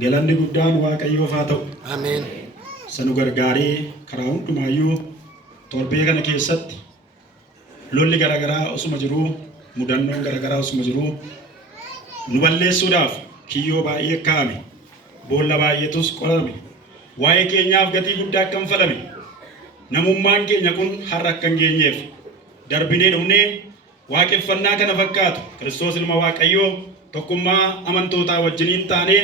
Galanni guddaan Waaqayyoof haa ta'u. Ameen. Sanu gargaaree karaa hundumaayyuu torbee kana keessatti lolli garaagaraa osuma jiruu, mudannoon garaagaraa osuma jiruu nu balleessuudhaaf kiyyoo baay'ee kaa'ame, boolla baay'eetus qolame, waa'ee keenyaaf gatii guddaa akka falame, namummaan keenya kun har'a akka hin geenyeef darbinee dhufnee waaqeffannaa kana fakkaatu Kiristoos ilma Waaqayyoo tokkummaa amantootaa wajjiniin taanee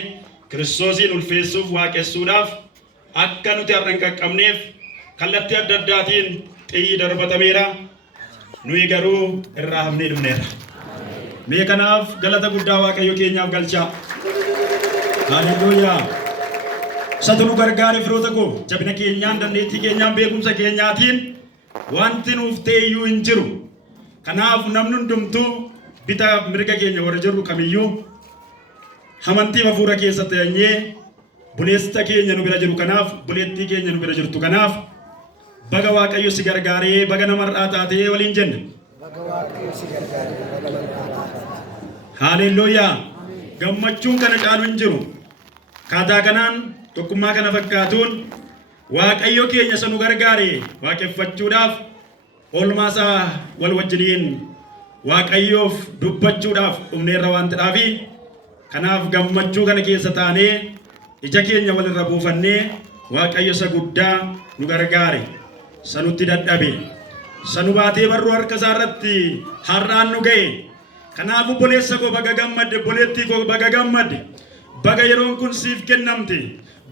Kiristoosin ulfeessuuf waaqessuudhaaf akka nuti har'a hin qaqqabneef kallattii adda addaatiin xiyyi darbatameera. Nuyi garuu irraa hafnee dhufneerra. Mee kanaaf galata guddaa Waaqayyo keenyaaf galchaa. Haleluuyaa. Isatu nu gargaare firoota koo jabina keenyaan, dandeettii keenyaan, beekumsa keenyaatiin wanti nuuf ta'eyyuu hin jiru. Kanaaf namni hundumtuu bitaa mirga keenya warra jirru kamiyyuu amantii hafuura keessa ta'anii buleessa keenya nu bira jiru. Kanaaf buleettii keenya nu bira jirtu. Kanaaf baga Waaqayyo si gargaaree baga namarraa taatee waliin jenna. Baga Waaqayyo si gargaaree baga namarraa taatee. Haleluuyaa. Gammachuun kana caalu hin jiru. Kaataa kanaan tokkummaa kana fakkaatuun Waaqayyo keenya isa nu gargaaree waaqeffachuudhaaf oolmaasaa wal wajjiniin Waaqayyoof dubbachuudhaaf dhufneerra waan ta'eef kanaaf gammachuu kana keessa taanee ija keenya walirra buufannee Waaqayyo isa guddaa nu gargaare, sanutti dadhabe, sanu baatee barruu harka isaa irratti har'aan nu ga'e. Kanaaf obboleessa koo baga gammadde, obboleettii koo baga gammadde. Baga yeroon kun siif kennamte,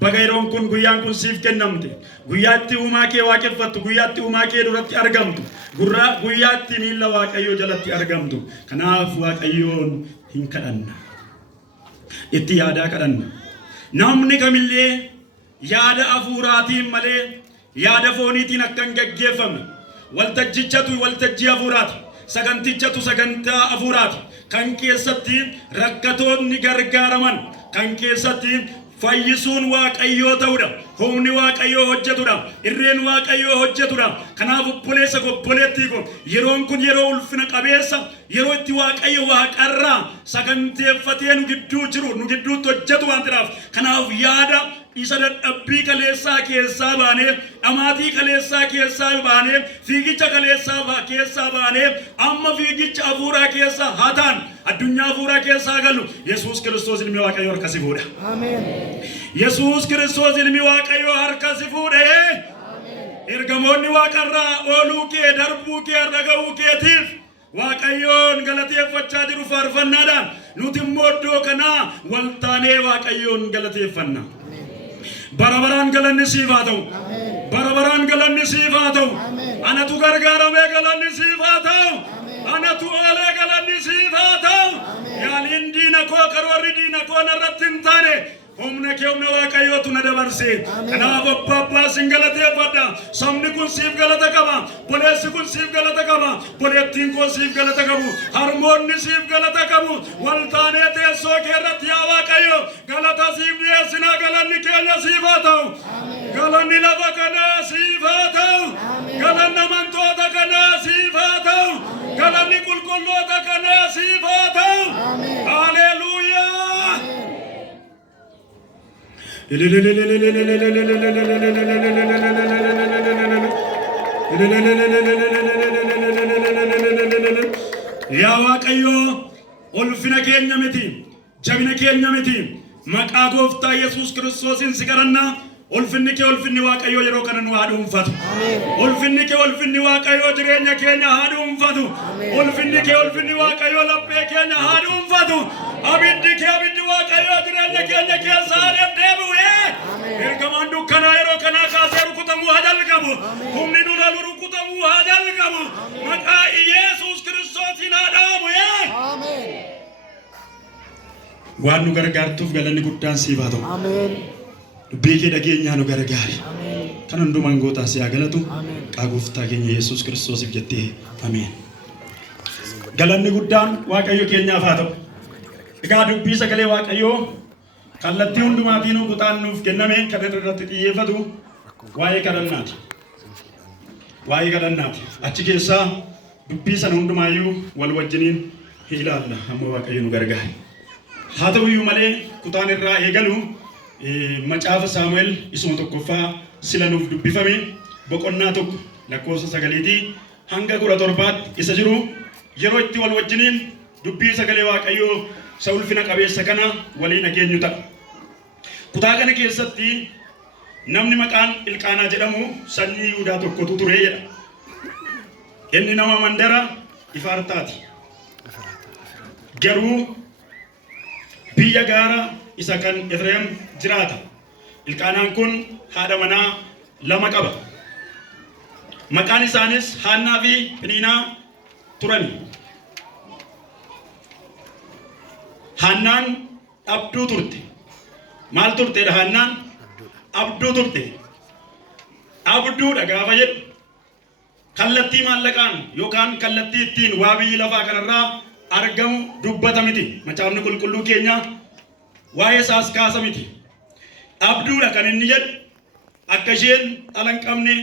baga yeroon kun guyyaan kun siif kennamte, guyyaatti uumaa kee waaqeffattu, guyyaatti uumaa kee duratti argamtu, guyyaatti miilla Waaqayyoo jalatti argamtu. Kanaaf Waaqayyoon hin kadhanna, itti yaadaa kadhanna. Namni kamillee yaada hafuuraatiin malee yaada fooniitiin akka hin gaggeeffamne. Waltajjichatu waltajjii hafuuraati, sagantichatu sagantaa hafuuraati. Kan keessatti rakkatoonni gargaaraman, kan keessatti fayyisuun Waaqayyoo ta'uudha, humni Waaqayyoo hojjetudha, irreen Waaqayyoo hojjetudha. Kanaaf obboleessa koo, obboleettii koo, yeroon kun yeroo ulfina qabeessa, yeroo itti Waaqayyo waaqarraa saganteeffatee nu gidduu jiru, nu gidduutti hojjetu waan ta'eef, kanaaf yaada isa dadhabbii kaleessaa keessaa baanee, dhamaatii kaleessaa keessaa baanee, fiigicha kaleessaa keessaa baanee, amma fiigicha hafuuraa keessaa hataan addunyaa hafuuraa keessaa galu Yesuus Kiristoos ilmi Waaqayyoo harka si fuudha. Ameen. Yesuus Kiristoos ilmi Waaqayyoo harka si fuudhee ergamoonni waaqarraa ooluu kee, darbuu kee, dhaga'uu keetiif Waaqayyoon galateeffachaa jiru faarfannaadhaan, nuti immoo iddoo kanaa waltaanee Waaqayyoon galateeffanna. Barabaraan galanni siif haa ta'u. Barabaraan galanni siif haa ta'u. Anatu gargaaramee galanni siif haa ta'u. Anatu oolee galanni siif haa ta'u. Yaaliin diina koo, karoorri diina koo narratti hin taane humna kee, humna Waaqayyootu na dabarse. Kanaaf abbaa sin galateeffadha. Sabni kun siif galata qaba, boleessi kun siif galata qaba, boleettiin koo siif galata qabu, harmoonni siif galata qabu. Waltaanee teessoo kee irratti yaa Waaqayyo galata siif dhiyeessina. Galanni keenya siif haa ta'u. Galanni lafa kanaa siif haa ta'u. Galanni amantoota kanaa siif haa ta'u. Galanni qulqulloota kanaa siif haa ta'u. Haleluuyaa. Yaa Waaqayyo ulfina keenya miti, jabina keenya miti, maqaa Gooftaa Yesuus Kiristoosin si kadhanna. Ulfinni kee, ulfinni Waaqayyoo yeroo kana nu haa dhuunfatu. Ulfinni kee, ulfinni Waaqayyoo jireenya keenya haa dhuunfatu. Ulfinni kee, ulfinni Waaqayyoo laphee keenya haa dhuunfatu. Abiddi kee, abiddi Waaqayyoo jireenya keenya keessa haa deddeebi'u. Ergamaan dukkanaa yeroo kanaa kaasee rukutamuu haa jalqabu. Humni lolu rukutamuu haa jalqabu. Maqaa Yesuus Kiristoosiin haa dhaabu. Waan nu gargaartuuf galanni guddaan siif haa ta'u. Dubbii kee dhageenyaa nu gargaari. Kan hundumaan gootaa si haa galatu. Maqaa Gooftaa keenya Yesuus Kiristoosiif jettee ameen. Galanni guddaan Waaqayyo keenyaaf haa ta'u. Egaa dubbii sagalee Waaqayyoo kallattii hundumaatiin kutaan nuuf kenname kan irratti xiyyeeffatu waa'ee kadhannaati. Waa'ee kadhannaati. Achi keessaa dubbii sana hundumaayyuu wal wajjiniin ilaalla. Amma Waaqayyo nu gargaari. haa ta'uyyuu malee kutaan irraa eegalu macaafa Saamu'eel isuma tokkoffaa sila nuuf dubbifame boqonnaa tokko lakkoofsa 9 hanga 17 isa jiru yeroo itti wal wajjiniin dubbii sagalee Waaqayyoo isa ulfina qabeessa kana waliin dhageenyu ta'a. Kutaa kana keessatti namni maqaan Ilqaanaa jedhamu sanyii Yihuudaa tokkotu ture jedha. Inni nama mandara Ifaartaati. Garuu biyya gaara isa kan Efreem jiraata. Ilqaanaan kun haadha manaa lama qaba. Maqaan isaanis Haannaa fi Peniinaa turani. Haannaan abduu turte. Maal turteedha Haannaan? Abduu turte. Abduudha gaafa jedhu kallattii maallaqaan yookaan kallattii ittiin waa biyyi lafaa kanarraa argamu dubbata miti. Macaafni qulqulluu keenya waa'ee isaas kaasa miti. Abduudha kan inni jedhu akka isheen dhala hin qabne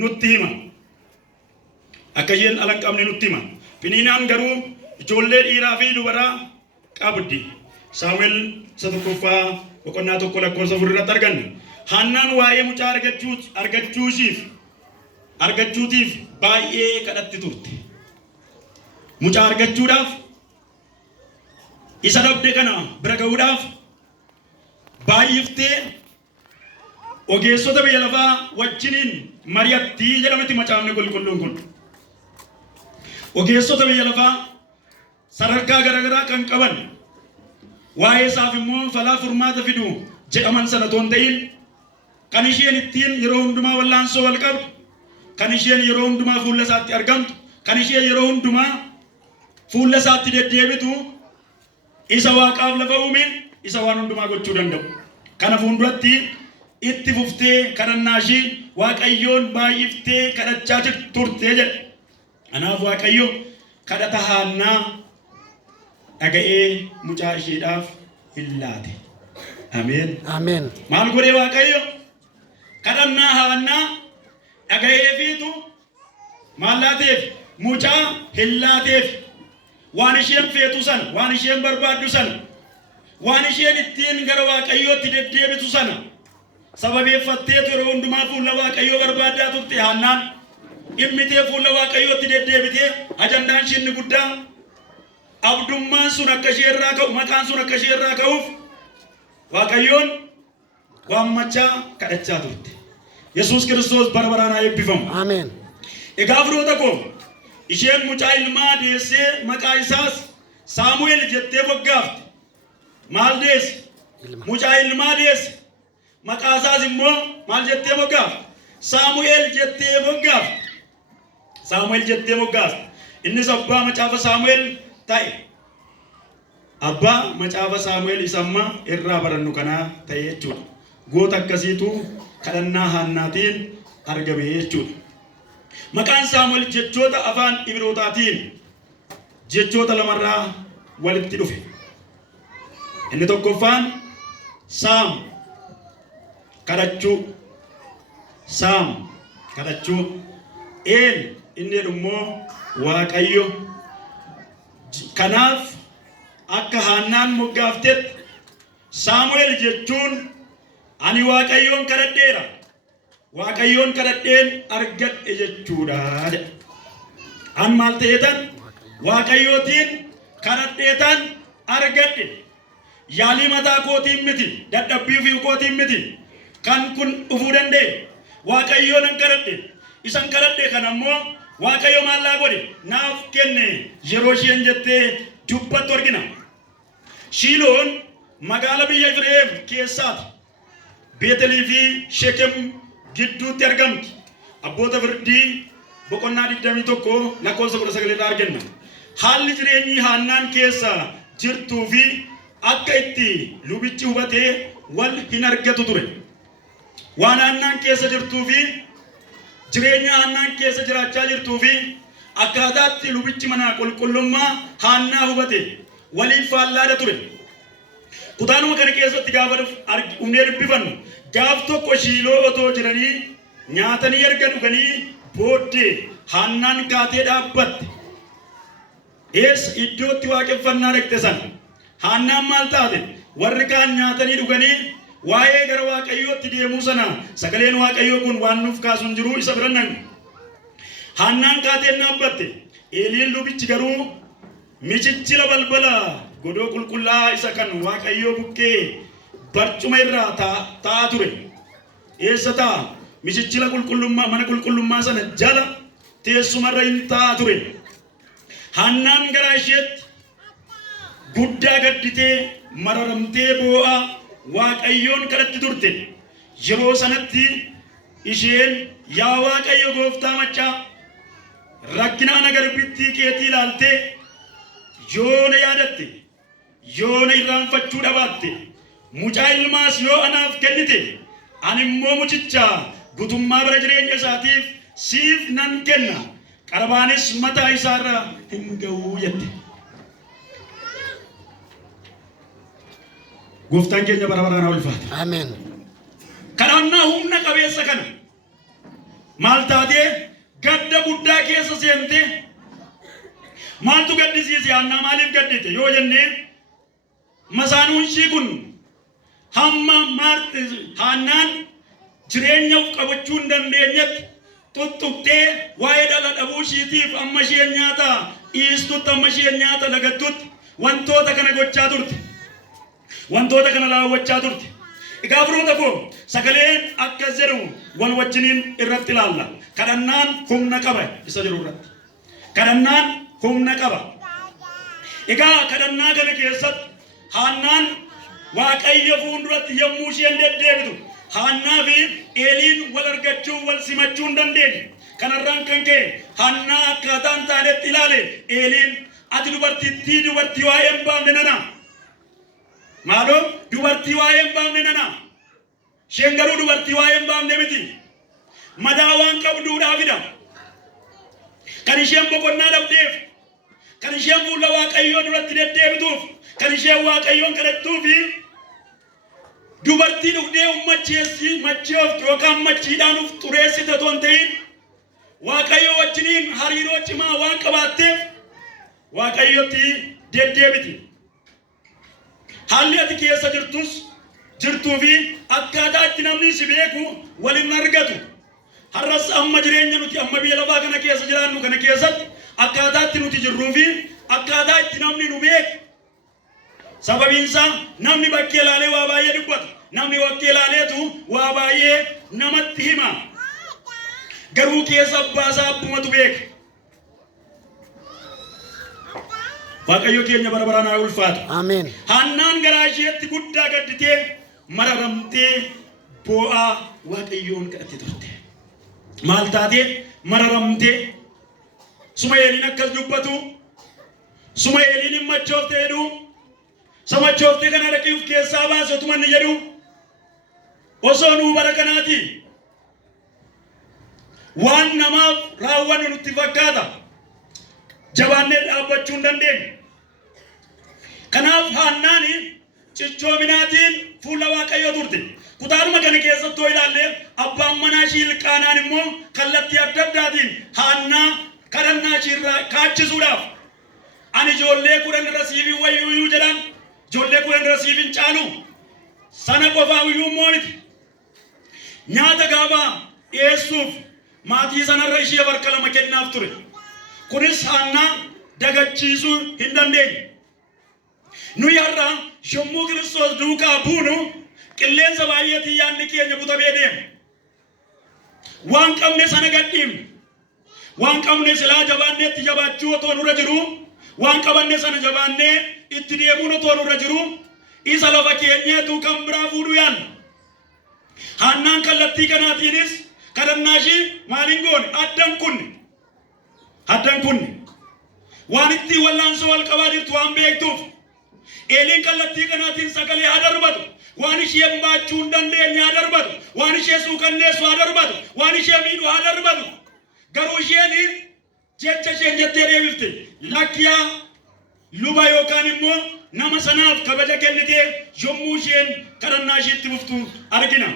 nutti hima. Akka isheen dhala hin qabne nutti hima. Peniinaan garuu ijoollee dhiiraa fi dubaraa qabdi. Saamu'eel isa tokkoffaa boqonnaa tokko lakkoofsa 4 irratti arganna. Haannaan waa'ee mucaa argachuutiif baay'ee kadhatti turte. Mucaa argachuudhaaf isa dhabde kana bira ga'uudhaaf baay'iftee ogeessota biyya lafaa wajjiniin mari'attii jedhamti macaafni qulqulluun kun. Ogeessota biyya lafaa sadarkaa garaagaraa kan qaban waa'ee isaaf immoo falaa furmaata fidu jedhaman sana toon ta'in kan isheen ittiin yeroo hundumaa wallaansoo wal qabdu, kan isheen yeroo hundumaa fuula isaatti argamtu, kan isheen yeroo hundumaa fuula isaatti deddeebitu isa waaqaaf lafa uume isa waan hundumaa gochuu danda'u. Kana fuulduratti itti fuftee kadhannaa ishee Waaqayyoon baay'iftee kadhachaa turtee jedha. Kanaaf Waaqayyo kadhata Haannaa dhaga'ee mucaa isheedhaaf hin laate. Ameen. Ameen. Maal godhee Waaqayyo kadhannaa Haannaa dhaga'ee fiitu maal laateef mucaa hin laateef. Waan isheen feetu sana, waan isheen barbaaddu sana, waan isheen ittiin gara Waaqayyootti deddeebitu sana sababeeffatteetu yeroo hundumaa fuula Waaqayyoo barbaaddaa turte. Haannaan dhimmitee fuula Waaqayyootti deddeebitee ajandaan isheen guddaa abdummaan sun akka ishee irraa ka'u, maqaan sun akka ishee irraa ka'uuf Waaqayyoon waammachaa kadhachaa turte. Yesuus Kiristoos bara baraan haa eebbifamu. Ameen. Egaa firoota koo isheen mucaa ilmaa deessee maqaa isaas Saamu'eel jettee moggaafte. Maal deesse? Mucaa ilmaa deesse. Maqaa isaas immoo maal jettee moggaafte? Saamu'eel jettee moggaafte. Saamu'eel jettee moggaafte. Innis abbaa macaafa Saamu'eel ta'e. Abbaa macaafa Saamu'eel isa amma irraa barannu kanaa ta'e jechuudha. Goota akkasiitu kadhannaa Haannaatiin argame jechuudha. Maqaan Saamu'eel jechoota afaan Ibrootaatiin jechoota lamarraa walitti dhufe. Inni tokkoffaan Saam kadhachuu. Saam kadhachuu. Eel inni immoo Waaqayyo. Kanaaf akka Haannaan moggaaftetti Saamu'eel jechuun ani Waaqayyoon kadhadheera. Waaqayyoon kadhadheen argadhe jechuudha jedha. An maal ta'eetan Waaqayyootiin kadhadheetan argadhe. Yaalii mataa kootiin miti, dadhabbii ofii kootiin miti. Kan kun dhufuu danda'e Waaqayyoon an kadhadhe. Isan kadhadhe kana immoo Waaqayyo maal laa godhe naaf kenne yeroo isheen jettee dubbattu argina. Shiiloon magaala biyya Efreem keessaati. Beetelii fi Shekem gidduutti argamti. Abboota firdii boqonnaa 21 lakkoofsa 19 irraa arganna. Haalli jireenyi Haannaan keessa jirtuu fi akka itti lubichi hubatee wal hin argatu ture. Waan Haannaan keessa jirtuu fi jireenya Haannaan keessa jiraachaa jirtuu fi akkaataatti lubichi mana qulqullummaa Haannaa hubate waliif faallaadha ture. Kutaanuma kana keessatti gaafa dhufnee dubbifannu gaaf tokko Shiiloo otoo jiranii nyaatanii erga dhuganii booddee Haannaan kaatee dhaabbatte. Eessa iddootti waaqeffannaa dhaqxe sana Haannaan maal taate? Warri kaan nyaatanii dhuganii waa'ee gara Waaqayyootti deemuu sana sagaleen Waaqayyoo kun waan nuuf kaasuun jiru isa bira nan. Haannaan kaateen dhaabbatte. Eeliin lubichi garuu michichila balbala godoo qulqullaa isa kan Waaqayyoo bukkee barcuma irraa taa'aa ture. Eessa ta'a? Michichila qulqullummaa mana qulqullummaa sana jala teessumarra inni taa'aa ture. Haannaan garaa isheetti guddaa gadditee mararamtee boo'aa Waaqayyoon kadhatti turte. Yeroo sanatti isheen yaa Waaqayyo gooftaa maccaa rakkinaan garbittii keetii ilaaltee yoo na yaadatte yoo na irraanfachuu dhabaatte mucaa ilmaas yoo anaaf kennite ani immoo mucicha gutummaa bara jireenya isaatiif siif nan kenna qarabaanis mataa isaarra hin ga'uu jette. Gooftaan keenya bara baraan haa ulfaatu. Ameen. Kadhannaa humna qabeessa kana maal taatee gadda guddaa keessa seente maaltu gaddisiise? Haannaa maaliif gaddite yoo jennee masaanuun ishii kun hamma Haannaan jireenya of qabachuu hin dandeenyetti tuttuqxee waa'ee dhala dhabuu ishiitiif amma isheen nyaata dhiistutti amma isheen nyaata lagattutti wantoota kana gochaa turte. Wantoota kana raawwachaa turte. Egaa firoota koo sagaleen akkas jedhu wal wajjiniin irratti ilaalla. Kadhannaan humna qaba isa jedhu irratti. Kadhannaan humna qaba. Egaa kadhannaa kana keessatti Haannaan Waaqayyo fuulduratti yommuu isheen deddeebitu Haannaa fi Eeliin wal argachuu wal simachuu hin dandeenye. Kanarraan kan ka'e Haannaa akkaataa hin taanetti ilaale Eeliin ati dubartii waa'ee hin baafne nana. Maaloo dubartii waa'ee hin baafne nana. Isheen garuu dubartii waa'ee hin baafne miti. Madaa waan qabduudhaafidha. Kan isheen boqonnaa dhabdeef, kan isheen fuula Waaqayyoo duratti deddeebituuf, kan isheen Waaqayyoon kadhattuufi dubartii dhugdee macheeftu yookaan machiidhaan uf xureessite otoo hin ta'in Waaqayyo wajjiniin hariiroo cimaa waan qabaatteef Waaqayyotti deddeebiti. Haalli ati keessa jirtuu fi akkaataa itti namni si beeku waliin argatu. Har'as amma jireenya nuti amma biyya lafaa kana keessa jiraannu kana keessatti akkaataa itti nuti jirruu fi akkaataa itti namni nu beeku. Sababiin isaa namni bakkee ilaalee waa baay'ee dubbata. Namni bakkee ilaaleetu waa baay'ee namatti hima. Garuu keessa abbaasaa abbumatu beeka. Waaqayyo keenya bara baraan haa ulfaatu. Ameen. Haannaan garaa isheetti guddaa gadditee mararamtee boo'aa Waaqayyoon kadhatte turte. Maal taatee mararamtee suma Eeliin akkas dubbatu suma Eeliin machooftee jedhu samachooftee kana dhaqiif keessaa baasotuma inni jedhu osoo nuu bara kanaati waan namaaf raawwannu nutti fakkaata jabaannee dhaabbachuu hin dandeenye. Kanaaf Haannaan cichoominaatiin fuula Waaqayyoo turte. Kutaanuma kana keessatti yoo ilaalle abbaan manaa ishii Hilqaanaan immoo kallattii adda addaatiin Haannaa kadhannaa ishii irraa kaachisuudhaaf ani ijoollee 10 irra siif wayyuu jedhan ijoollee 10 irra siif hin caalu sana qofaa iyyuu immoo miti. Nyaata gaafa dhiyeessuuf maatii sanarra ishee harka 2 kennaaf ture. Kunis Haannaa dagachiisuu hin dandeenye. Nu yarra yommuu Kiristoos duukaa buunu qilleensa baay'eetiin yaadni keenya butamee deema. Waan qabne sana gadhiifne. Waan qabne silaa jabaanneetti jabaachuu otoo nurra jiru. Waan qabanne sana jabaannee itti deemuun otoo nurra jiru. Isa lafa keenyeetu kan biraa fuudhu yaadna. Haannaan kallattii kanaatiinis kadhannaa ishii maaliin goone addan kunne. Waan itti wallaansoo wal qabaa jirtu waan beektuuf. Eeliin kallattii kanaatiin sagalee haa darbatu. Waan ishee baachuu hin dandeenye haa darbatu. Waan ishee suukanneessu haa darbatu. Waan ishee miidhu haa darbatu. Garuu isheen jecha isheen jettee deebifte. Lakkiyaa luba yookaan immoo nama sanaaf kabaja kennitee yommuu isheen kadhannaa isheetti buftu argina.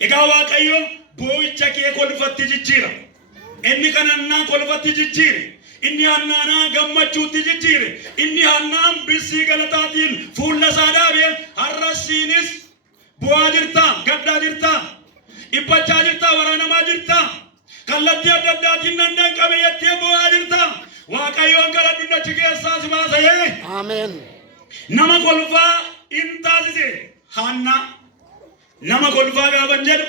Egaa Waaqayyo boo'icha kee kolfatti jijjiira. Inni kadhannaa kolfatti jijjiire. inni hannaana gammachuutti jijjiire inni hannaan bisii galataatiin fuula isaa dhaabe har'asiinis bu'aa jirta gaddaa jirta dhiphachaa jirta waraanamaa jirta kallattii adda addaatiin dandaan qabe jettee bu'aa jirta waaqayyoon gara dundachi keessaa si baasee Ameen. nama kolfaa in taasise hanna nama kolfaa gaaban jedhu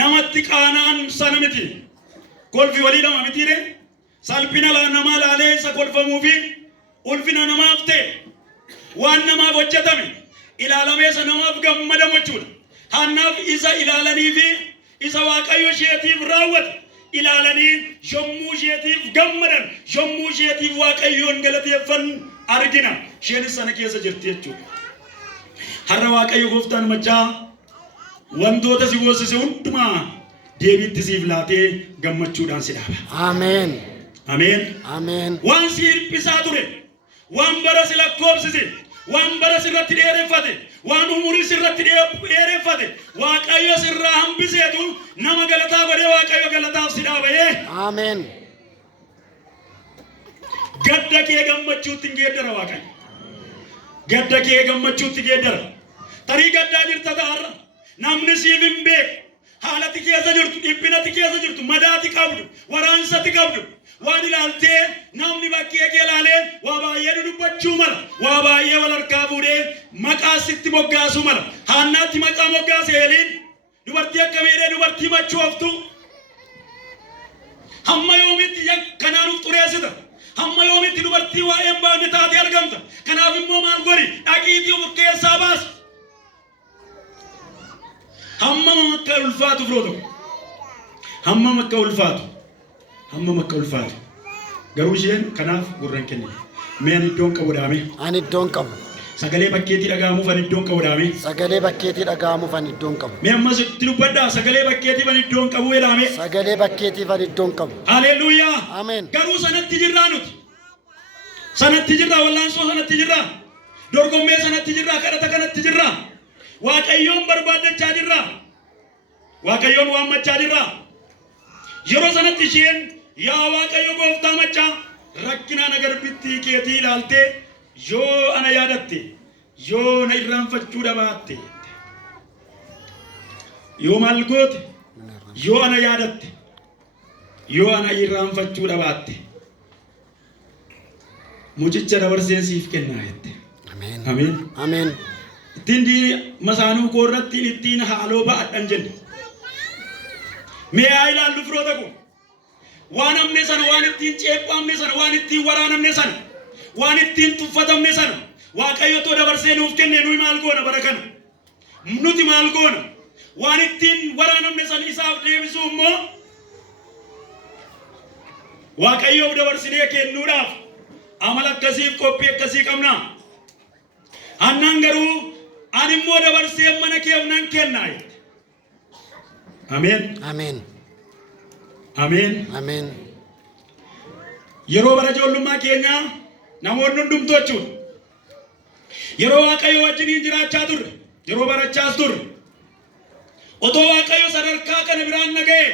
namatti qaanaan sana miti kolfi walii nama mitiire salphina namaa laalee isa kolfamuu fi ulfina namaaf ta'e waan namaaf hojjetame ilaalamee isa namaaf gammadamu jechuudha. Hannaaf isa ilaalanii fi isa waaqayyo isheetiif raawwate ilaalanii yommuu isheetiif gammadan yommuu isheetiif waaqayyoon galateeffan argina. Isheenis sana keessa jirti jechuudha. Har'a waaqayyo gooftaan machaa wantoota si boosise hundumaa deebiitti siif laatee gammachuudhaan si dhaaba. Ameen. Ameen. Ameen. Waan si hir'isaa ture, waan bara si lakkoofsise, waan bara sirratti dheereffate, waan umurii sirratti dheereffate, waaqayyo sirraa hambiseetu nama galataa godhee waaqayyo galataaf si dhaaba. Ameen. Gadda kee gammachuutti geeddara waaqayyo. Gadda kee gammachuutti geeddara. Tarii gaddaa jirta ta'arra namni siif hin beeku. Haalati keessa jirtu, dhiphinati keessa jirtu, madaati qabdu, waraansati qabdu. Waan ilaaltee namni bakkee kee ilaalee waa baay'ee dubbachuu mala. Waa baay'ee wal harkaa fuudhee maqaa sitti moggaasuu mala. Haannaatti maqaa moggaase Eeliin dubartii akkamiidhee dubartii machooftu. Hamma yoomitti kanaanuuf xureessita. Hamma yoomitti dubartii waa'ee baanne taatee argamta. Kanaaf immoo maal godhi dhaqiitii of keessaa baasi. Hamma makka ulfaatu firoota. Hamma makka ulfaatu. Hamma makka ulfaatu. Garuu isheen kanaaf gurran kenne. Mee ani iddoon qabu dhaame. Ani iddoon qabu. Sagalee bakkeetii dhaga'amuuf ani iddoon qabu dhaame. Sagalee bakkeetii dhaga'amuuf ani iddoon qabu. Mee ammas itti dubbadhaa sagalee bakkeetiif ani iddoon qabu dhaame. Sagalee bakkeetiif ani iddoon qabu. Haleluuyaa. Ameen. Garuu sanatti jirraa nuti. Sanatti jirraa wallaansoo sanatti jirraa. Dorgommee sanatti jirraa kadhata kanatti jirraa. Waaqayyoon barbaadachaa jirraa. Waaqayyoon waammachaa jirraa. Yeroo sanatti isheen yaa waaqayyo gooftaa machaa rakkina garbittii keetii ilaaltee yoo ana yaadatte yoo na irraanfachuu dhabaatte yoo maal goote yoo ana yaadatte yoo ana irraanfachuu dhabaatte mucicha dabarseen siif kennaa jette. Ameen. Ameen. Ameen. Ittiin masaanuu koo irratti ittiin haaloo ba'adhan jenne. Mee haa ilaallu firoota kun waan amne sana waan ittiin ceephamne sana waan ittiin waraanamne sana waan ittiin tuffatamne sana waaqayyo too dabarsee nuuf kenne nuyi maal goona bara kana nuti maal goona waan ittiin waraanamne sana isaaf deebisuu immoo waaqayyoof dabarsinee kennuudhaaf amala akkasiif qophii akkasii qabna. Hannaan garuu ani immoo dabarsee mana keef nan kennaa jette. Ameen. Ameen. Ameen. Ameen. Yeroo bara ijoollummaa keenyaa namoonni hundumtuu jechuudha. Yeroo waaqayyo wajjin jiraachaa turre, yeroo barachaas turre. Otoo waaqayyo sadarkaa kana biraan na ga'e,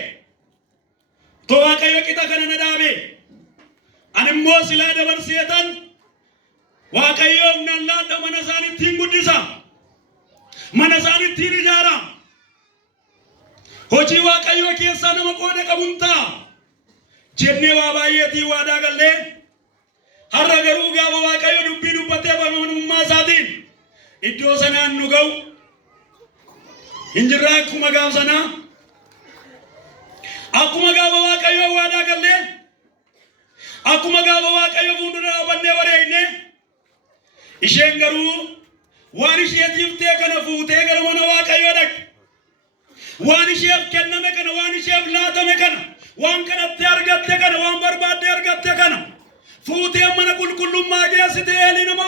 otoo waaqayyo qixa kana na dhaabe, ani immoo silaa dabarseetan waaqayyoof nan laadha mana isaanittiin guddisa, mana isaanittiin ijaara. Hojii waaqayyo keessaa nama qooda qabuun ta'a. Jennee waa baay'eetiin waadaa gallee har'a garuu gaafa waaqayyo dubbii dubbatee amanamummaa isaatiin iddoo sanaan nu ga'u hin jirra akkuma gaafa sanaa akkuma gaafa waaqayyo waadaa gallee akkuma gaafa waaqayyo fuuldura dhaabannee wareegne isheen garuu waan isheetiif ta'e kana fuutee gara mana waaqayyoo dhaqxe. Waan isheef kenname kana waan isheef laatame kana waan kadhatte argatte kana waan barbaadde argatte kana fuutee mana qulqullummaa geessite Eelii nama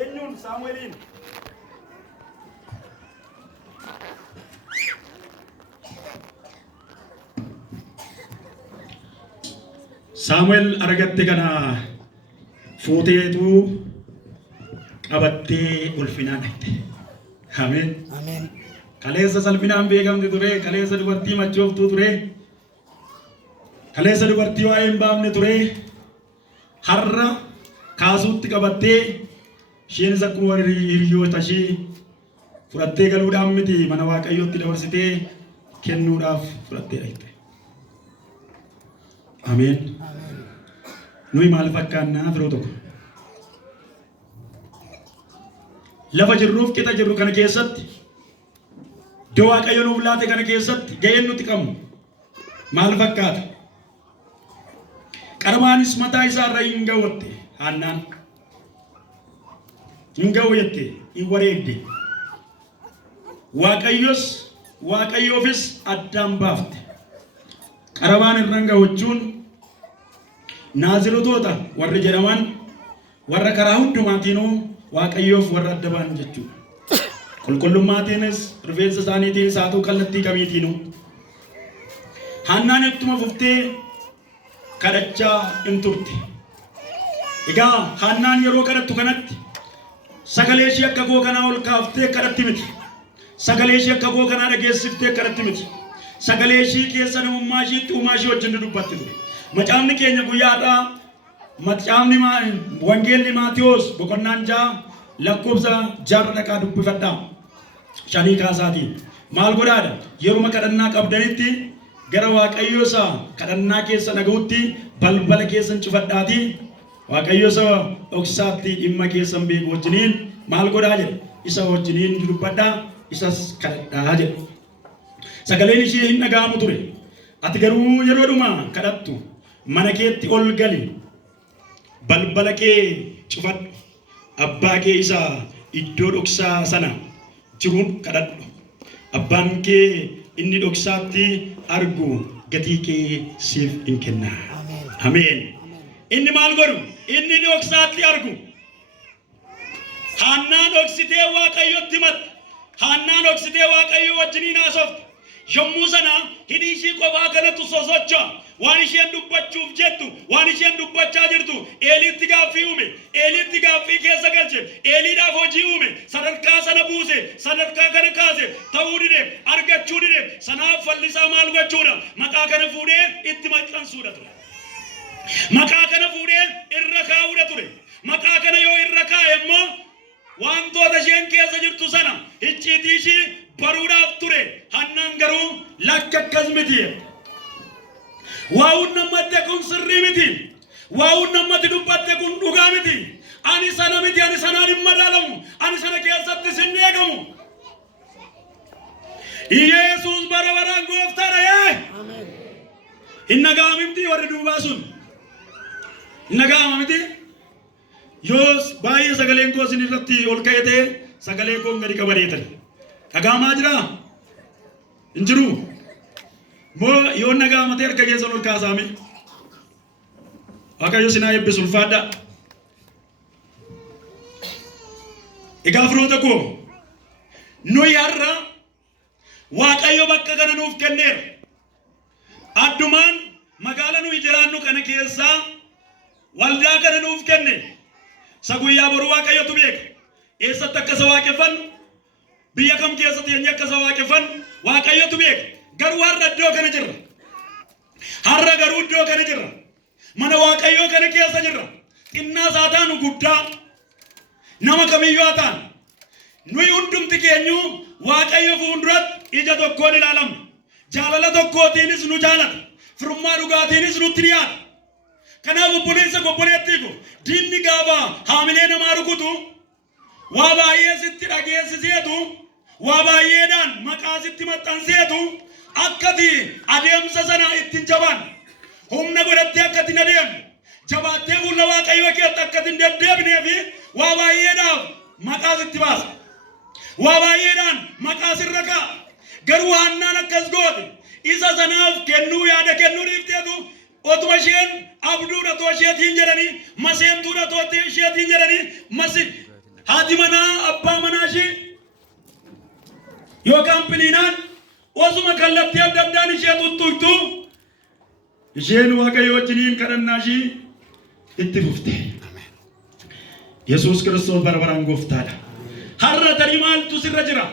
eenyuun Saamu'eeliin Saamu'eel argatte kana fuuteetu qabattee ulfinaan dhaqxe. Ameen. Ameen. kaleessa salphinaan beekamte ture, kaleessa dubartii machooftuu ture, kaleessa dubartii waa'ee hin baafne ture, har'a kaasuutti qabattee isheenis akkuma hiriyoota ishee fudhattee galuudhaan miti mana Waaqayyootti dabarsitee kennuudhaaf fudhattee dhaqxe. Ameen. Nuyi maal fakkaannaa firoo tokko? Lafa jirruuf qixa jirru kana keessatti, iddoo Waaqayyo nuuf laate kana keessatti ga'een nuti qabnu maal fakkaata? Qarmaanis mataa isaarra hin ga'uutte Haannaan. Hin ga'u jette, hin wareegde. Waaqayyoofis addaan baafte. Qarabaan irra hin ga'u jechuun Naazirootota warri jedhaman warra karaa hundumaatiinuu Waaqayyoof warra adda ba'an jechuudha. Qulqullummaatiinis rifeensa isaaniitiin saatuu kallattii kamiitiinuu. Haannaan ittuma fuftee kadhachaa hin turte. Egaa Haannaan yeroo kadhattu kanatti sagalee ishee akka koo kanaa ol kaaftee kadhatti miti. Sagalee ishee akka koo kanaa dhageessiftee kadhatti miti. Sagalee ishee keessa namummaa isheetti uumaa ishee wajjin dubbatti ture. Macaafni keenya guyyaadhaa macaafni wangeelli Maatiyos boqonnaan 6 lakkoofsa 6 dhaqaa dubbifadhaa. 5 kaasaatiin maal godhaadha? Yeroo kadhannaa qabdanitti gara Waaqayyoo isaa kadhannaa keessa dhaga'utti balbala keessan cufadhaatii Waaqayyoo isaa dhoksaatti dhimma keessan beeku wajjiniin maal godhaa jedhe? Isa wajjiniin dubbadhaa, isas kadhadhaa jedhe. Sagaleen ishee hin dhaga'amu ture. Ati garuu yeroodhuma kadhattu mana keetti ol gali, balbala kee cufadhu, abbaa kee isa iddoo dhoksaa sana jiruun kadhadhu. Abbaan kee inni dhoksaatti argu gatii kee siif hin kenna. Ameen. Inni maal godhu? Inni dhoksaatti argu. Haannaan dhoksitee Waaqayyotti himatte. Haannaan dhoksitee Waaqayyo wajjiniin haasofte. Yommuu sana hidhii ishee qofaa kanatti sosocho'a. Waan isheen dubbachuuf jettu, waan isheen dubbachaa jirtu, Eeliitti gaaffii uume, Eeliitti gaaffii keessa galche, Eeliidhaaf hojii uume, sadarkaa sana buuse, sadarkaa kana kaase, ta'uu dide, argachuu dide, sanaaf fallisaa maal gochuudha? Maqaa kana fuudhee itti maxxansuudha ture. Maqaa kana fuudhee irra kaa'uudha ture. Maqaa kana yoo irra kaa'e immoo wantoota isheen keessa jirtu sana icciitii ishee baruudhaaf ture. Haannaan garuu lakka akkas miti. Waa'uun namatti kun sirrii miti. Waa'uun namatti dubbatte kun dhugaa miti. Ani sana miti, ani sanaan hin madaalamu. Ani sana keessatti sin eegamu. Yesuus bara baraan gooftaadha. Hin dhaga'amu miti warri duubaa sun. Hin dhaga'amu miti. Yoos baay'ee sagaleen koo isin irratti ol ka'e ta'e sagalee koo gadi qabadeetan. Dhaga'amaa jira? Hin jiru? Moo yoo dhaga'ama ta'e harka keessan ol kaasaame? Waaqayyo sinaa eebbisu ulfaadha. Egaa firoota koo nuyi har'a Waaqayyo bakka kana nuuf kenneera. Addumaan magaalaa nuyi jiraannu kana keessaa waldaa kana nuuf kenne. Sa guyyaa boru Waaqayyotu beeka. Eessatti akka isa waaqeffannu, biyya kam keessatti eenyu akka isa waaqeffannu Waaqayyotu beeka. Garuu har'a iddoo kana jirra. Har'a garuu iddoo kana jirra. Mana Waaqayyoo kana keessa jirra. Xinnaas haa taanu guddaa, nama kamiyyuu haa taanu. Nuyi hundumti keenyu Waaqayyo fuulduratti ija tokkoon ilaalamna. Jaalala tokkootiinis nu jaalata. Firummaa dhugaatiinis nutti dhiyaata. Kanaaf obboleessa obboleettii ko diinni gaafa haamilee namaa rukutu waa baay'ee sitti dhageessiseetu waa baay'eedhaan maqaa sitti maxxanseetu akkati adeemsa sana ittiin jaban humna godhattee akkati hin adeemne jabaattee fuula Waaqayyoo keetti akkati hin deddeebinee fi waa baay'eedhaaf maqaa sitti baasa. Waa baay'eedhaan maqaa sirra kaa'a. Garuu Haannaan akkas goote isa sanaaf kennuu yaada kennuu dhiifteetu otuma isheen abduudha too isheetiin jedhanii maseentuudha too isheetiin jedhanii haati manaa abbaa manaa ishee yookaan piliinaan osuma kallattii adda addaan ishee tuttuqtu isheen Waaqayyo wajjiniin kadhannaa ishee itti fufte. Yesuus Kiristoos bara baraan gooftaadha. Har'a tarii maaltu sirra jira?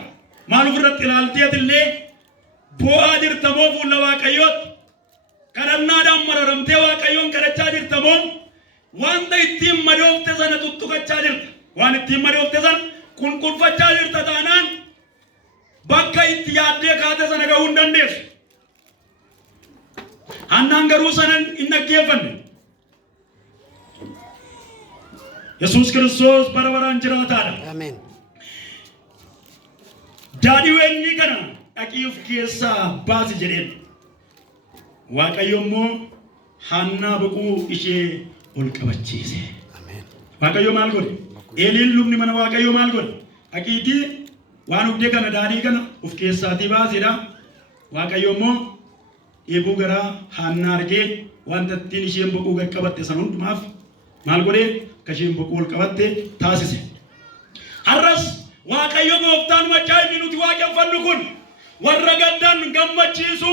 Maal ofirratti ilaalteetillee bu'aa jirtamoo fuula Waaqayyoot kadhannaadhaan mararamtee Waaqayyoon kadhachaa jirtamoo wanta ittiin madoofte sana tuttuqachaa jirta. Waan ittiin madoofte sana kunkunfachaa jirta taanaan bakka itti yaaddee kaate sana gahuu hin dandeessu. Hannaan garuu sana hin dhaggeeffanne. Yesuus Kiristoos bara baraan jiraataadha. Ameen. Daadhii weenii kana dhaqii of keessaa baasi jedheen. Waaqayyo immoo Haannaa boquu ishee ol qabachiise. Ameen. Waaqayyo maal godhe? Eeliin lubni mana Waaqayyo maal godhe? Dhaqiitii waan hubdee kana daadhii kana of keessaatii baasedha. Waaqayyo immoo eeboo garaa Haannaa argee wanta ittiin isheen boquu gad qabatte san hundumaaf maal godhee kasheen boquu ol qabatte taasise. Har'as Waaqayyo gooftaan machaa inni nuti waaqeffannu kun warra gaddan gammachiisu,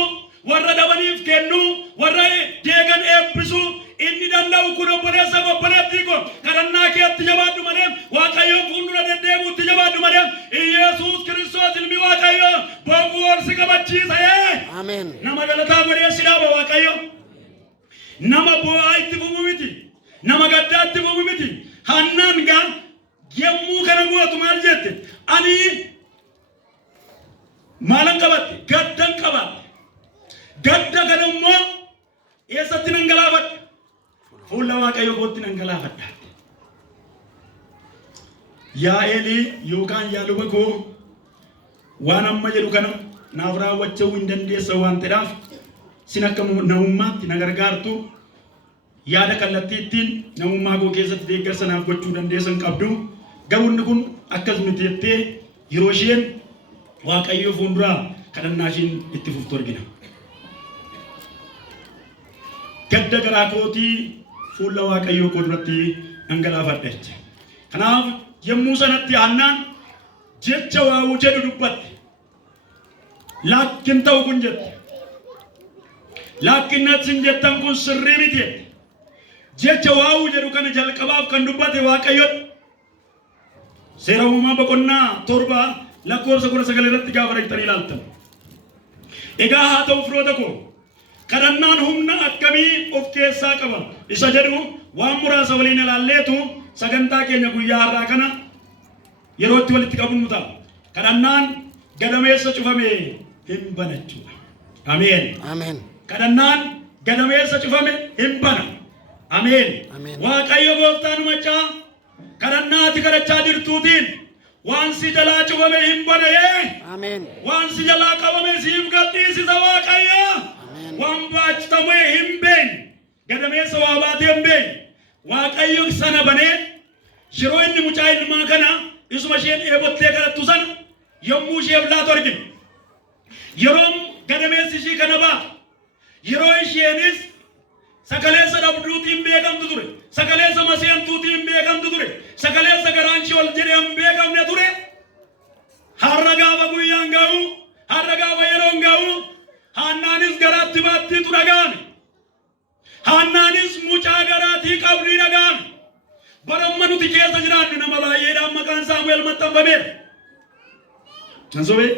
warra dhabaniif kennu, warra deegan eebbisu inni danda'u kun obboleessa obboleettii ko kadhannaa keetti jabaadhu malee Waaqayyoon fuuldura deddeebi'utti jabaadhu malee Yesuus Kiristoos ilmi Waaqayyo boquu ol si qabachiisa. Ameen. Nama galataa godhee si dhaaba Waaqayyo. Nama boo'aa itti fufu miti. Nama gaddaa itti fufu miti. Haannaan gaa yemmuu kana gootu maal jette? Ani maalan qabatte? Gaddan qabatte. Gadda kana immoo eessatti nan galaafadha? Fuula Waaqayyo kootti nan galaafadha. Yaa Eelii yookaan yaa luba koo waan amma jedhu kana naaf raawwachuu hin dandeessa waan ta'eef sin akka namummaatti na gargaartu yaada kallattiittiin namummaa koo keessatti deeggarsa naaf gochuu dandeessan qabdu. Garuu inni kun akkasumatti jettee yeroo isheen Waaqayyo fuulduraa kadhannaa isheen itti fuftu argina. Gadda garaa kootii fuula Waaqayyo koo duratti dhangalaafadha jecha. Kanaaf yemmuu sanatti Haannaan jecha waa'uu jedhu dubbatte. Laakkin ta'u kun jette. Laakkin natsin jettan kun sirrii miti jette. Jecha waa'uu jedhu kana jalqabaaf kan dubbate Waaqayyoodha. Seera uumamaa boqonnaa 7 lakkoofsa 19 irratti gaafa dhaqxanii ilaaltan. Egaa haa ta'u firoota koo kadhannaan humna akkamii of keessaa qaba isa jedhu waan muraasa waliin ilaalleetu sagantaa keenya guyyaa har'aa kana yerootti walitti qabuun ta'a. Kadhannaan gadameessa cufame hin banachuudha. Ameen. Ameen. Kadhannaan gadameessa cufame hin bana. Ameen. Ameen. Waaqayyo gooftaan machaa kadhannaati kadhachaa jirtuutiin waan si jalaa cufame hin bane. Ameen. Waan si jalaa qabame siif gadhiisisa Waaqayyo. Waan baachifame hin beekne gadameessa waa baatee hin beekne Waaqayyo sana banee yeroo inni mucaa ilmaa kana isuma isheen eebottee kadhattu sana yommuu isheef laatu argina. Yeroo gadameessi ishii kana baatu yeroo isheenis sakaleessa dhabduutiin beekamtu ture, sakaleessa maseentuutiin beekamtu ture, sakaleessa garaan ishee ol jedhee hin beekamne ture. Har'a gaafa guyyaan ga'u, har'a gaafa yeroon ga'u Haannaanis garaatti baattii tu dhaga'ame. Haannaanis mucaa garaatii qabdii dhaga'ame. Baramma nuti keessa jiraannu nama baay'eedhaan maqaan Saamu'eel maxxanfameera. Kan sobee?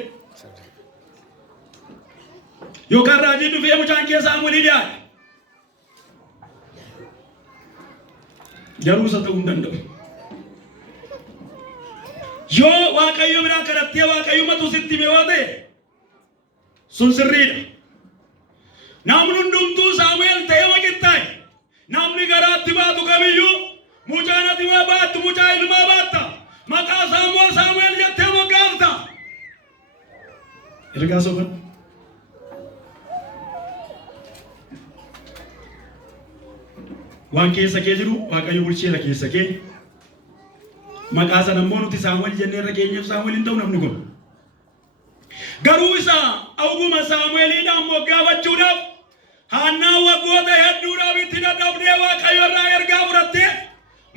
Yookaan raajii dhufee mucaan kee Saamu'eelii dhiyaate. Garuu isa ta'uu hin danda'u. Yoo Waaqayyo biraa kadhattee Waaqayyo matu sitti hime yoo ta'e sun sirriidha. Namni hundumtuu Saamu'eel ta'ee waqixxaaye. Namni garaatti baatu kamiyyuu mucaan ati waa baattu mucaa ilmaa baatta. Maqaa Saamu'eel jettee moggaafta. Ergaa soba. Waan keessa kee jiru Waaqayyo bulcheera keessa kee. Maqaa sana immoo nuti Saamu'eel jennee irra keenyaaf Saamu'eel hin ta'u namni kun. Garuu isa awwuma Saamu'eeliidhaan moggaafachuudhaaf Haannaan waggoota hedduudhaaf itti dadhabdee Waaqayyo irraa ergaa fudhattee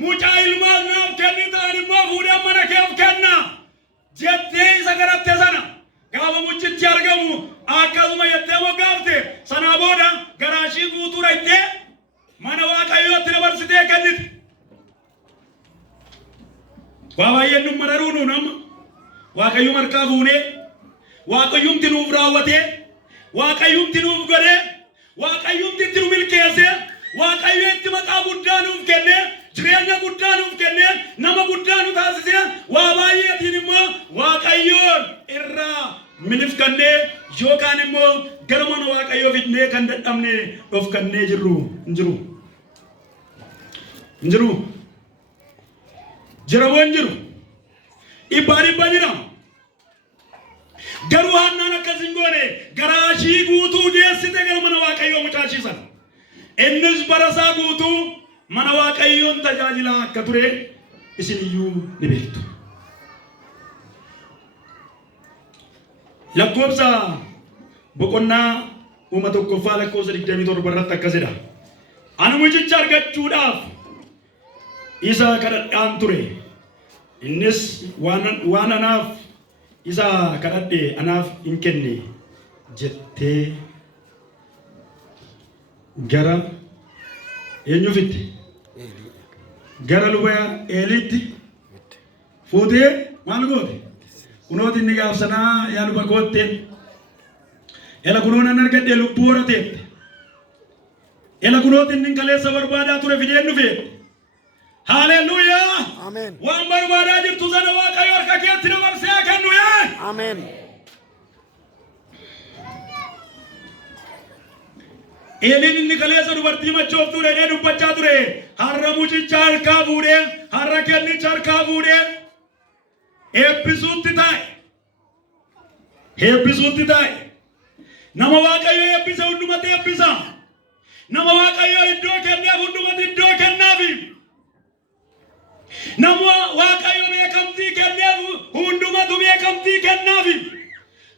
mucaa ilmaa naaf kennitaan immoo fuudhee mana keef kenna jettee isa kadhatte sana gaafa mucichi argamu akkasuma jettee moggaafte sanaa booda garaashii guutuu dhaqxee mana Waaqayyootti dabarsitee kennite. Waa baay'een nu mararuu nuun amma Waaqayyo markaa fuunee waaqayyoomti nuuf raawwate waaqayyoomti nuuf godhe waaqayyoomti itti nu milkeesse waaqayyo itti maqaa guddaa nuuf kenne jireenya guddaa nuuf kenne nama guddaa nu taasise waa baay'eetiin immoo waaqayyoon irraa minifkannee yookaan immoo gara mana waaqayyoo fidnee kan dadhabne of kannee jirru hin jiru jiramoon jiru dhibba jira garuu hannaan akkasin goone garaashii guutuu deessite gara mana waaqayyoo mucaachisan innis barasaa guutuu mana waaqayyoon tajaajilaa akka ture isin iyyuu ni beektu. lakkoofsa boqonnaa uma tokkoffaa lakkoofsa 27 irratti akkasidha. Ani mucicha argachuudhaaf isa kadhadhaan ture. Innis waan anaaf isa kadhadhe anaaf hin kenne jettee gara eenyufitti gara luba Eeliitti fuutee maal goote? Kunooti inni gaafsanaa yaa luba kootteen ela kunoon argadhe lubbuu horateette ela kunooti inni kaleessa barbaadaa ture fideen dhufeette. Hallelujah. Amen. Waan barbaadaa jirtu sana waaqayyo harka keetti dabarsee kennu yaa. Amen. Eeliin inni kaleessa dubartii machooftuu dheedhee dubbachaa ture har'a mucicha harkaa fuudhee har'a kennicha harkaa fuudhee eebbisuutti taa'e nama waaqayyo eebbise hundumatti eebbisa nama waaqayyo iddoo kenneef hundumatti iddoo kennaafi nama waaqayyo beekamtii kenneef hundumatu beekamtii kennaafi.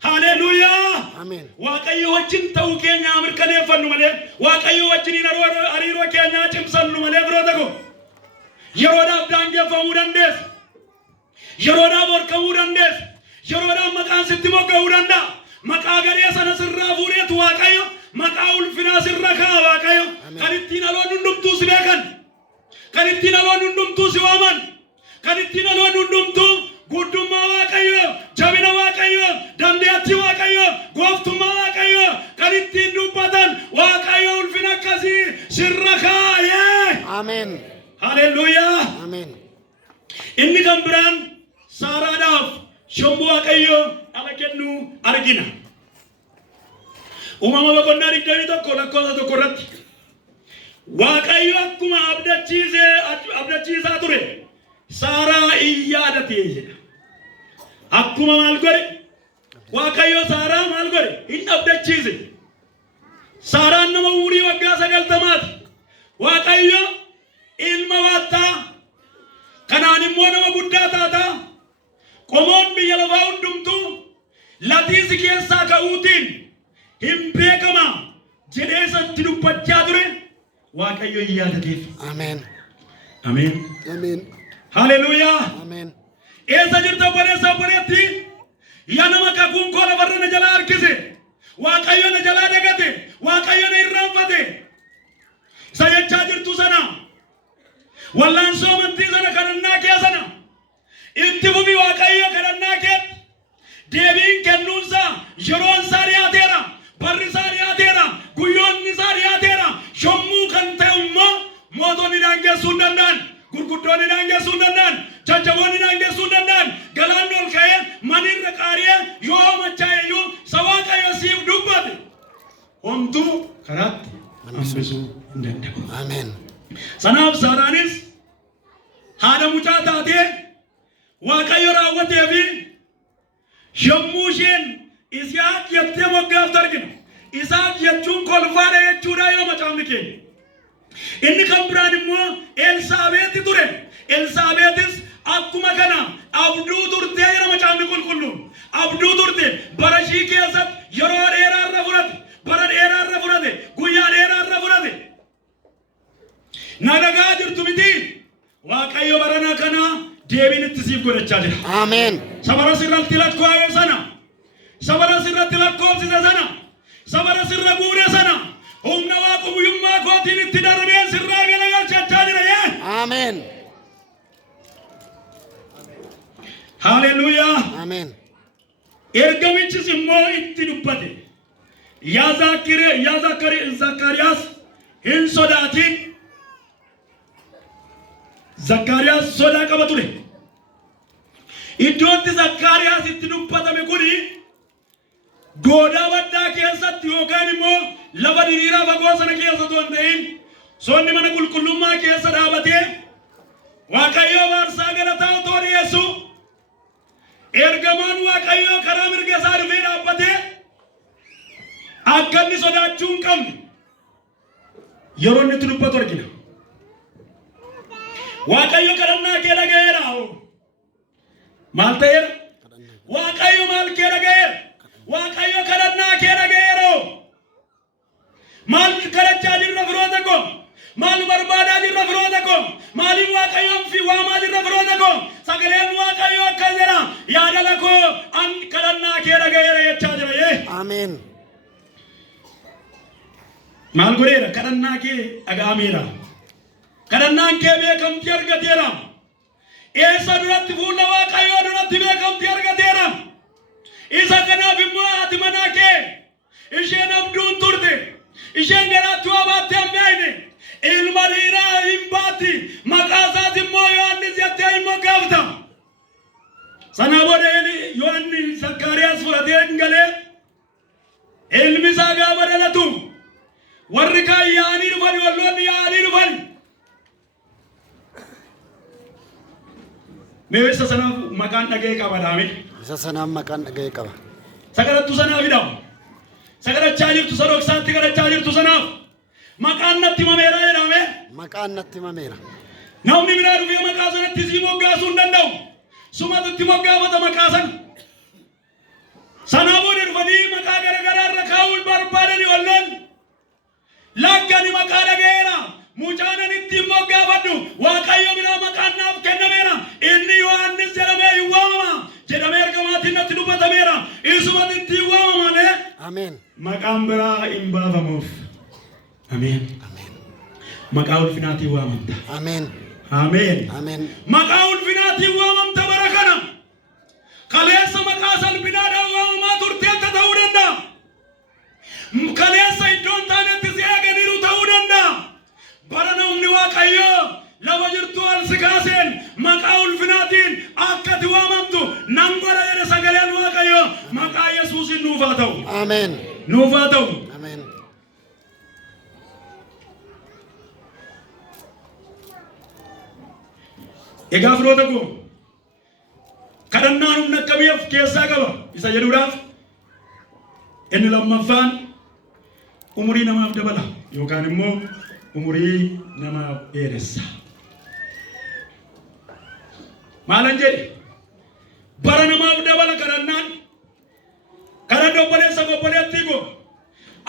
Hallelujah. Amen. waaqayyo wajjin ta'uu keenya mirkaneeffannu malee waaqayyo wajjin hariiroo keenya cimsannu malee firoota ko yeroodhaaf daangeffamuu dandeessa yeroodhaaf horkamuu dandeessa yeroodhaaf maqaan sitti mogga'uu danda'a maqaa garee sana sirraa fuudheetu waaqayyo maqaa ulfinaa sirra kaa'a waaqayyo kan ittiin dhaloonni hundumtuu si beekan kan ittiin dhaloonni hundumtuu si waaman kan ittiin dhaloonni hundumtuu guddummaa waaqayyo jabina waaqayyo dandeettii waaqayyo gooftummaa waaqayyo kan ittiin dubbatan waaqayyo ulfina akkasii sirra kaa'ee. Amen. Hallelujah. Amen. Inni kan biraan Saaraadhaaf yommuu waaqayyo dhala kennu argina. Uumama boqonnaa 21 lakkoofsa 1 irratti waaqayyo akkuma abdachiisaa ture Saaraa yaadate jedha. Akkuma maal godhe waaqayyo Saaraa maal godhe hin abdachiise. Saaraan nama umurii waggaa 90ti. Waaqayyo ilma waattaa kanaan immoo nama guddaa taata. Qomoon biyya lafaa hundumtuu latiisi keessaa ka'uutiin hin beekama jedhee isatti dubbachaa ture waaqayyo hin yaadateef. Amen. Amen. Amen. Hallelujah. Amen. Eessa jirta boleetti yaa nama kakuun koo lafarra na jalaa harkise waaqayyo na jalaa dagate waaqayyo na irraanfate isa jechaa jirtu sana wallaansoo amantii sana kadhannaa kee sana itti fufi waaqayyo kadhannaa kee deebiin kennuunsaa yeroonsaa dhiyaateera barrisaa dhiyaateera guyyoonni isaa dhiyaateera yommuu kan ta'e immoo mootonni daangeessuu hin danda'an gurguddoonni daangeessuu hin danda'an jajjaboonni daangeessuu hin danda'an galaan ol ka'ee manirra qaari'ee yoo machaayeyyuu waaqayyo siif dubbate homtuu karaatti hambisuu hin danda'u. Amen. Sanaaf Saaraanis haadha mucaa taatee waaqayyo raawwatee fi yommuu isheen Isaaq jettee moggaaftu argina. Isaaq jechuun kolfaadha jechuudha yoo macaafni keenya. Inni kan biraan immoo Elsaabeeti ture. Elsaabeetis akkuma kana abduu turtee yeroo macaafni qulqulluun abduu turte bara ishii keessatti yeroo dheeraarra fudhate bara dheeraarra fudhate guyyaa dheeraarra fudhate. Nagagaa jirtu miti waaqayyo barana kana deebiin itti siif godhachaa jira. Amen. Sabara sirratti lakkoofse sana sabara sirratti lakkoofsise sana sabara sirra guure sana humna waaqummaa kootiin itti darbeen sirraa galagalchaa jira yaa. Amen. Hallelujah. Amen. ergamichis immoo itti dubbate yaa Zakkaariyaas hin sodaatin. Zakkaariyaas sodaa qaba ture. Iddootti Zakkaariyaas itti dubbatame kuni goodaa baddaa keessatti yookaan immoo lafa diriiraa fagoo sana keessa osoo hin ta'in soonni mana qulqullummaa keessa dhaabatee Waaqayyoo aarsaa galataa otoo dhiyeessu ergamaan Waaqayyoo karaa mirga isaa dhufee dhaabbatee akka inni sodaachuu hin qabne yeroo inni itti dubbatu argina. Waaqayyo kadhannaa kee dhaga'eera. Maal ta'eera? Waaqayyo maal kee dhaga'eera? Waaqayyo kadhannaa kee dhaga'eera. Maal kadhachaa jirra firoota koo? Maal barbaadaa jirra firoota koo? Maaliin Waaqayyoon fi waamaa jirra firoota koo? Sagaleen Waaqayyo akkas jedha. Yaadala koo an kadhannaa kee dhaga'eera jechaa jira. Ameen. Maal godheera? Kadhannaa kee dhaga'ameera. Kadhannaan kee beekamtii argateera. Eessa duratti fuula Waaqayyoo duratti beekamtii argateera. Isa kanaaf immoo haati manaa kee isheen abduun turte. Isheen garaatti waa baattee hin beekne. Ilma dhiiraa hin baatti. Maqaa isaati immoo Yohaannis jettee hin moggaafta. Sana booda Yohaannis Zakkaariyaas fudhatee hin galee ilmi isaa gaafa dhalatu warri kaan yaa'anii dhufan, walloonni yaa'anii dhufan. Meesha sanaaf maqaan dhaga'ee qaba dhaame. Isa sanaaf maqaan dhaga'ee qaba. Sagalattu sanaaf hidhamu. Sagalachaa jirtu sadoksaatti kadhachaa jirtu sanaaf maqaan natti himameera jedhame. Maqaan natti himameera. Namni biraa dhufee maqaa sanatti sii moggaasuu hin danda'u. Sumatu itti moggaafata maqaa sana. Sanaa booda dhufanii maqaa garaagaraa irra kaa'uun barbaadanii walloon laggani maqaa dhaga'eera. Mucaanan itti moggaafadhu Waaqayyo biraa maqaan naaf kennameera. Inni Yohaannis jedhamee hin waamama. Jedhamee ergamaatiin natti dubbatameera. Isumatti itti waamamane. Ameen. Maqaan biraa hin baafamuuf. Ameen. Ameen. Maqaa ulfinaatiin waamamta. Ameen. Ameen. Ameen. Maqaa ulfinaatiin waamamta bara kana. Kaleessa maqaa salphinaadhaan waamamaa turteetta ta'uu danda'a. Kaleessa iddoon taanetti si eeganiiru ta'uu danda'a. Bara namni Waaqayyoo lafa jirtu al si kaaseen maqaa ulfinaatiin akkati waamamtu nan godha jedhe sagaleen Waaqayyoo. Maqaa Yesuusiin nuuf haa ta'u. Ameen. Nuuf haa ta'u. Ameen. Egaa firoota koo kadhannaan humna akkamii of keessaa qaba isa jedhuudhaaf inni lammaffaan umurii namaaf dabala yookaan immoo umurii namaaf dheeressa. Maalan jedhe bara namaaf dabala kadhannaan kadhannaa obboleessa obboleettii koo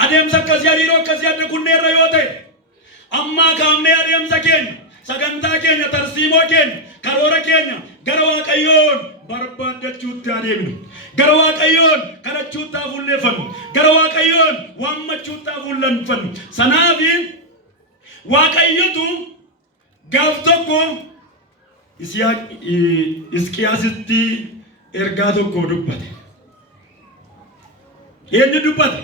adeemsa akkasii hariiroo akkasii adda kunneerra yoo ta'e ammaa kaamnee adeemsa keenya sagantaa keenya tarsiimoo keenya karoora keenya gara Waaqayyoon barbaaddachuutti adeemnu. Gara Waaqayyoon kadhachuutti fuulleeffannu. Gara Waaqayyoon waammachuutti fuulleeffannu. Sanaaf Waaqayyotu gaaf tokko Hisqiyaasitti ergaa tokko dubbate. Eenyu dubbate?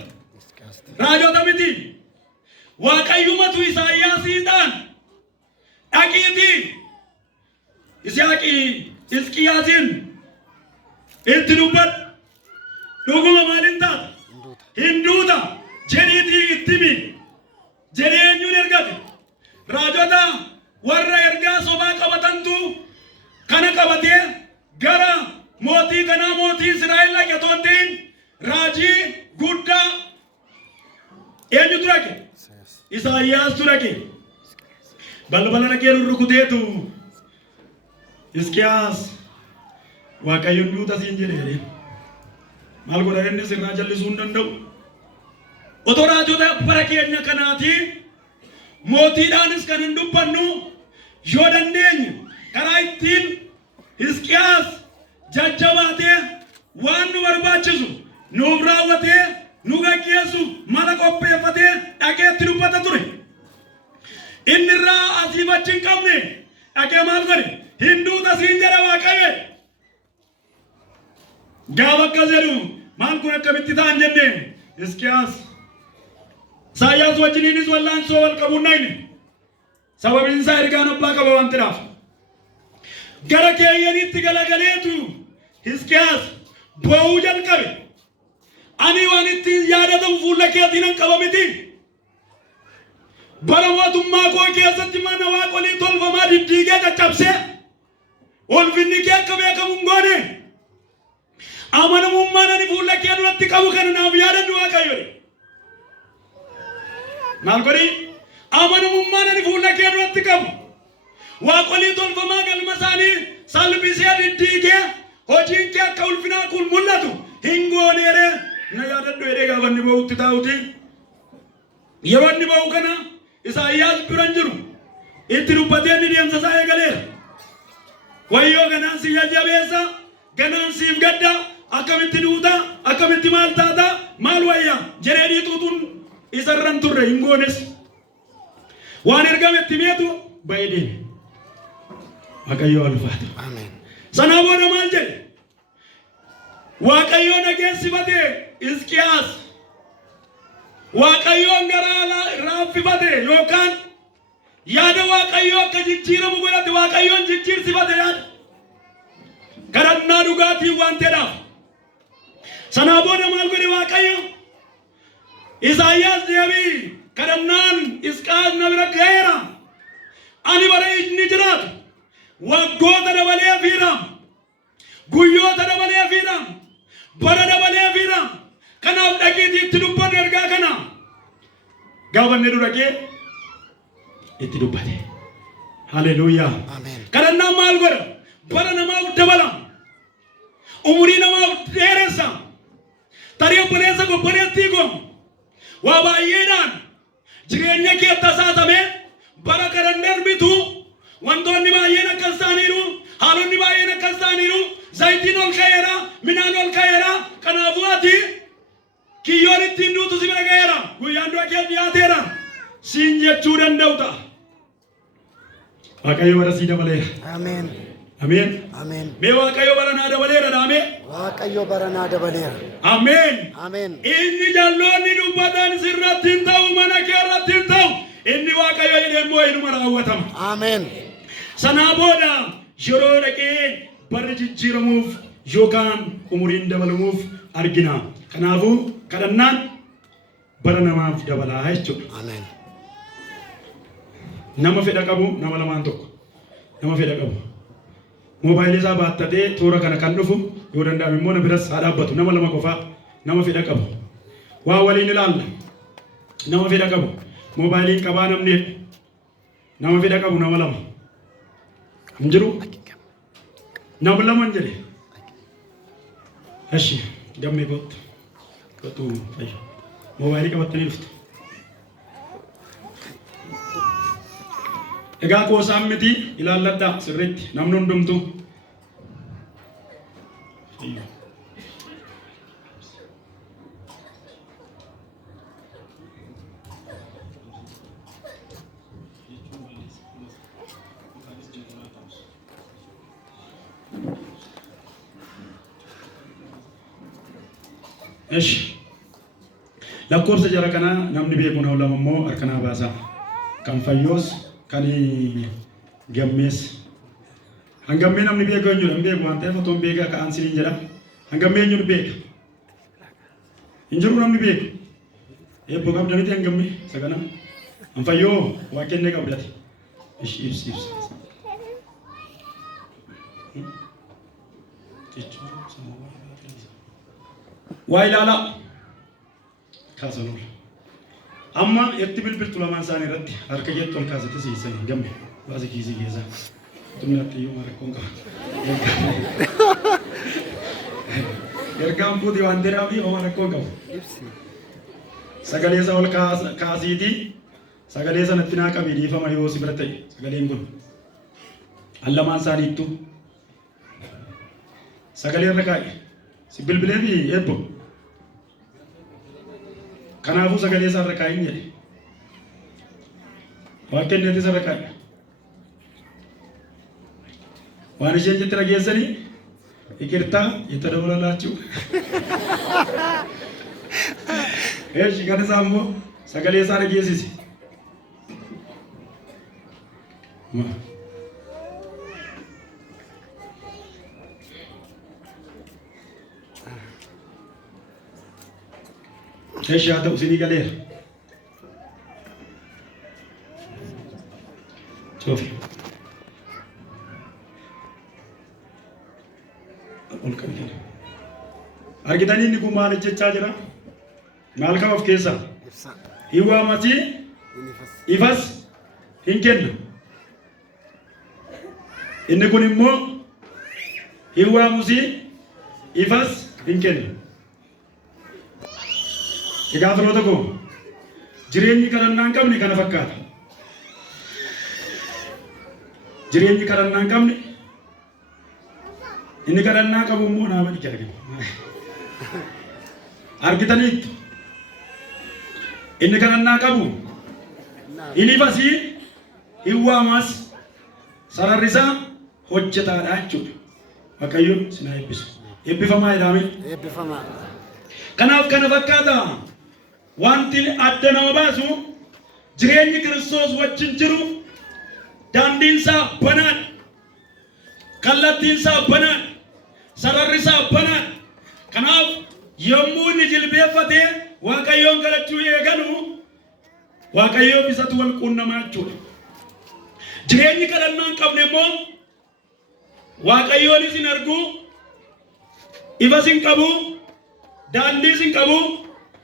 Raajota miti. Waaqayyumatu Isaayyaasiidhaan dhaqiitii Hisqiyaasin itti dubbadhu. Dhuguma maaliin taata? Hinduuta jedhiitii itti himi. Jedhee eenyuun ergate? Raajota warra ergaa sobaa qabatantu kana qabatee gara mootii kanaa mootii Israa'el dhaqe otoo hin ta'in raajii guddaa eenyutu dhaqe? Isaayyaastu dhaqe. Balbala dhaqee rukuteetu Hisqiyaas Waaqayyoon duuta siin jedhee maal godha inni sirraa jallisuu hin danda'u. Otoo raajota bara keenya kanaatii mootiidhaanis kan hin dubbannu yoo dandeenye karaa ittiin Hisqiyaas jajjabaatee waan nu barbaachisu nuuf raawwatee nu gaggeessu mala qopheeffatee dhaqee itti dubbata ture. Inni irraa asii achi hin qabne dhaqee maal godhe? Hinduuta siin jedha Waaqayyo. Gaafa akkas jedhu maal kun akkamitti ta'an jenne Hisqiyaas Isaayyaas wajjiniinis wallaansoo wal qabuun nayne sababiin isaa ergaan abbaa qaba waan ta'eef gara keeyyanitti galagaleetu Hisqiyaas boo'uu jalqabe ani waan ittiin yaadatamu fuula keetiin hin qaba miti bara mootummaa koo keessatti mana waaqolii tolfamaa diddiigee caccabsee ulfinni kee akka beekamu hin goone amanamummaan ani fuula kee duratti qabu kana naaf yaadadhu Waaqayyo maal godhi amanamummaan ani fuula kee duratti qabu waaqolii tolfamaa galma isaanii salphisee diddiigee hojiin kee akka ulfinaa kun mul'atu hin gooneere na yaadadhu jedhee gaafa inni ba'utti taa'uti yeroo inni ba'u kana Isaayyaas bira jiru itti dubbatee inni deemsa isaa eegaleera wayyoo ganaan si jajjabeessa ganaan siif gadda akkamitti duuta akkamitti maal taata maal wayya jedhee dhiituutuun isarran turre hin goones waan ergametti meetu ba'ee deeme Waaqayyo ulfaatu Ameen. sanaa booda maal jedhe Waaqayyo dhageessifate Hisqiyaas Waaqayyoon garaa raaffifate yookaan yaada Waaqayyo akka jijjiiramu godhate Waaqayyoon jijjiirsifate yaada kadhannaa dhugaatii waan ta'eedhaaf sanaa booda maal godhe Waaqayyo Isaayyaas deebii kadhannaan Hisqiyaas na bira ga'eera ani bara inni jiraatu waggoota dabalee fiidhaam guyyoota dabalee fiidhaam bara dabalee fiidhaam kanaaf dhaqiitii itti dubbanne ergaa kana gaafa inni dhaqee itti dubbate haleluuyaa Ameen. kadhannaan maal godha bara namaaf dabala umurii namaaf dheeressa tarii obboleessa gobboleettii kun waa baay'eedhaan jireenya kee tasaasame bara kadhannaan bitu wantoonni baay'een akkas ta'aniiru haalonni baay'een akkas ta'aniiru zayitiin ol ka'eera midhaan ol ka'eera kanaafuu ati kiyyoon ittiin duutu si bira ga'eera guyyaan du'a kee dhiyaateera siin jechuu danda'u ta'a Waaqayyo bara sii dabaleera Ameen. ameen Ameen. mee Waaqayyo bara naa dabaleera dhaame Waaqayyo bara naa dabaleera. ameen Ameen. inni jalloonni dubbatan sirratti hin ta'u mana kee irratti hin ta'u inni Waaqayyo jedhee immoo inuma raawwatama Ameen. sanaa booda yeroo dhaqee barri jijjiiramuuf yookaan umuriin dabalamuuf argina kanaafuu kadhannaan bara namaaf dabalaa jechuudha Ameen. nama fedha qabu nama lamaan tokko nama fedha qabu moobaayilii isaa baattatee toora kana kan dhufu yoo danda'ame immoo na biras haa dhaabbatu nama lama qofaa nama fedha qabu waa waliin ilaalla nama fedha qabu moobaayiliin qabaa namni nama fedha qabu nama lama hin jiru nama lama hin jedhe ashi gammee kottu fayya moobaayilii qabattanii dhuftu egaa qoosaan miti ilaalladhaa sirriitti namni hundumtu Esh lakkoofsa jara kanaa namni beeku na lama immoo harkanaa baasa kan fayyoos kan gammees hangammee namni beeku eenyudha hin beeku waan ta'eef otoo hin beekaa ka'aan siniin jedha hangammee eenyutu beeka hin jiru namni beeku eebbo qabda miti hangammee isa kana han fayyoo waa kennee qabdate ish ibsi waa ilaalaa kaasanuu amma itti bilbiltu lamaan isaanii irratti harka jettu ol kaasate siisan gamme baase kiisii keessaa tuminatti iyyuu marakkoon qaba ergaan fuuti waan jedhaa fi oma rakkoon qabu sagalee isa ol kaasiiti sagalee sanatti naa qabii dhiifama yoo si bira ta'e sagaleen kun allamaan isaaniittu sagalee irra kaa'e si bilbilee fi eebbo kanaafuu sagalee isaa irra kaa'in jedhe waan kenneeti isa irra kaa'e waan isheen jetti dhageessanii ይቅርታ የተደወለላችሁ እሺ ከነዛሞ ሰገሌ ሳረ ጌሲስ እሺ አተው ሲኒ ገሌር ሶፊ argitanii inni kun maal jechaa jira maal qaba of keessa hiwaamati ifas hin kenna inni kun immoo hiwaamusi ifas hin kenna egaa firoota koo jireenyi kadhannaa hin qabne kana fakkaata jireenyi kadhannaa hin qabne inni kadhannaa qabu immoo nama dhiqate argitaniitu inni kadhannaa qabu inni fasii hiwaamas sararrisaa hojjetaadha jechuudha Waaqayyo sinaa eebbisu eebbifamaa jedhame eebbifamaa kanaaf kana fakkaata wanti adda nama baasu jireenyi Kiristoos wajjin jiru daandiinsaa banaan kallattiinsaa banaan sararrisaa banaan kanaaf yommuu inni jilbeeffatee Waaqayyoon kadhachuu eegalu Waaqayyoof isatu wal quunnamaa jechuudha. Jireenyi kadhannaa hin qabne immoo Waaqayyoon isin argu ifas hin qabu daandiis hin qabu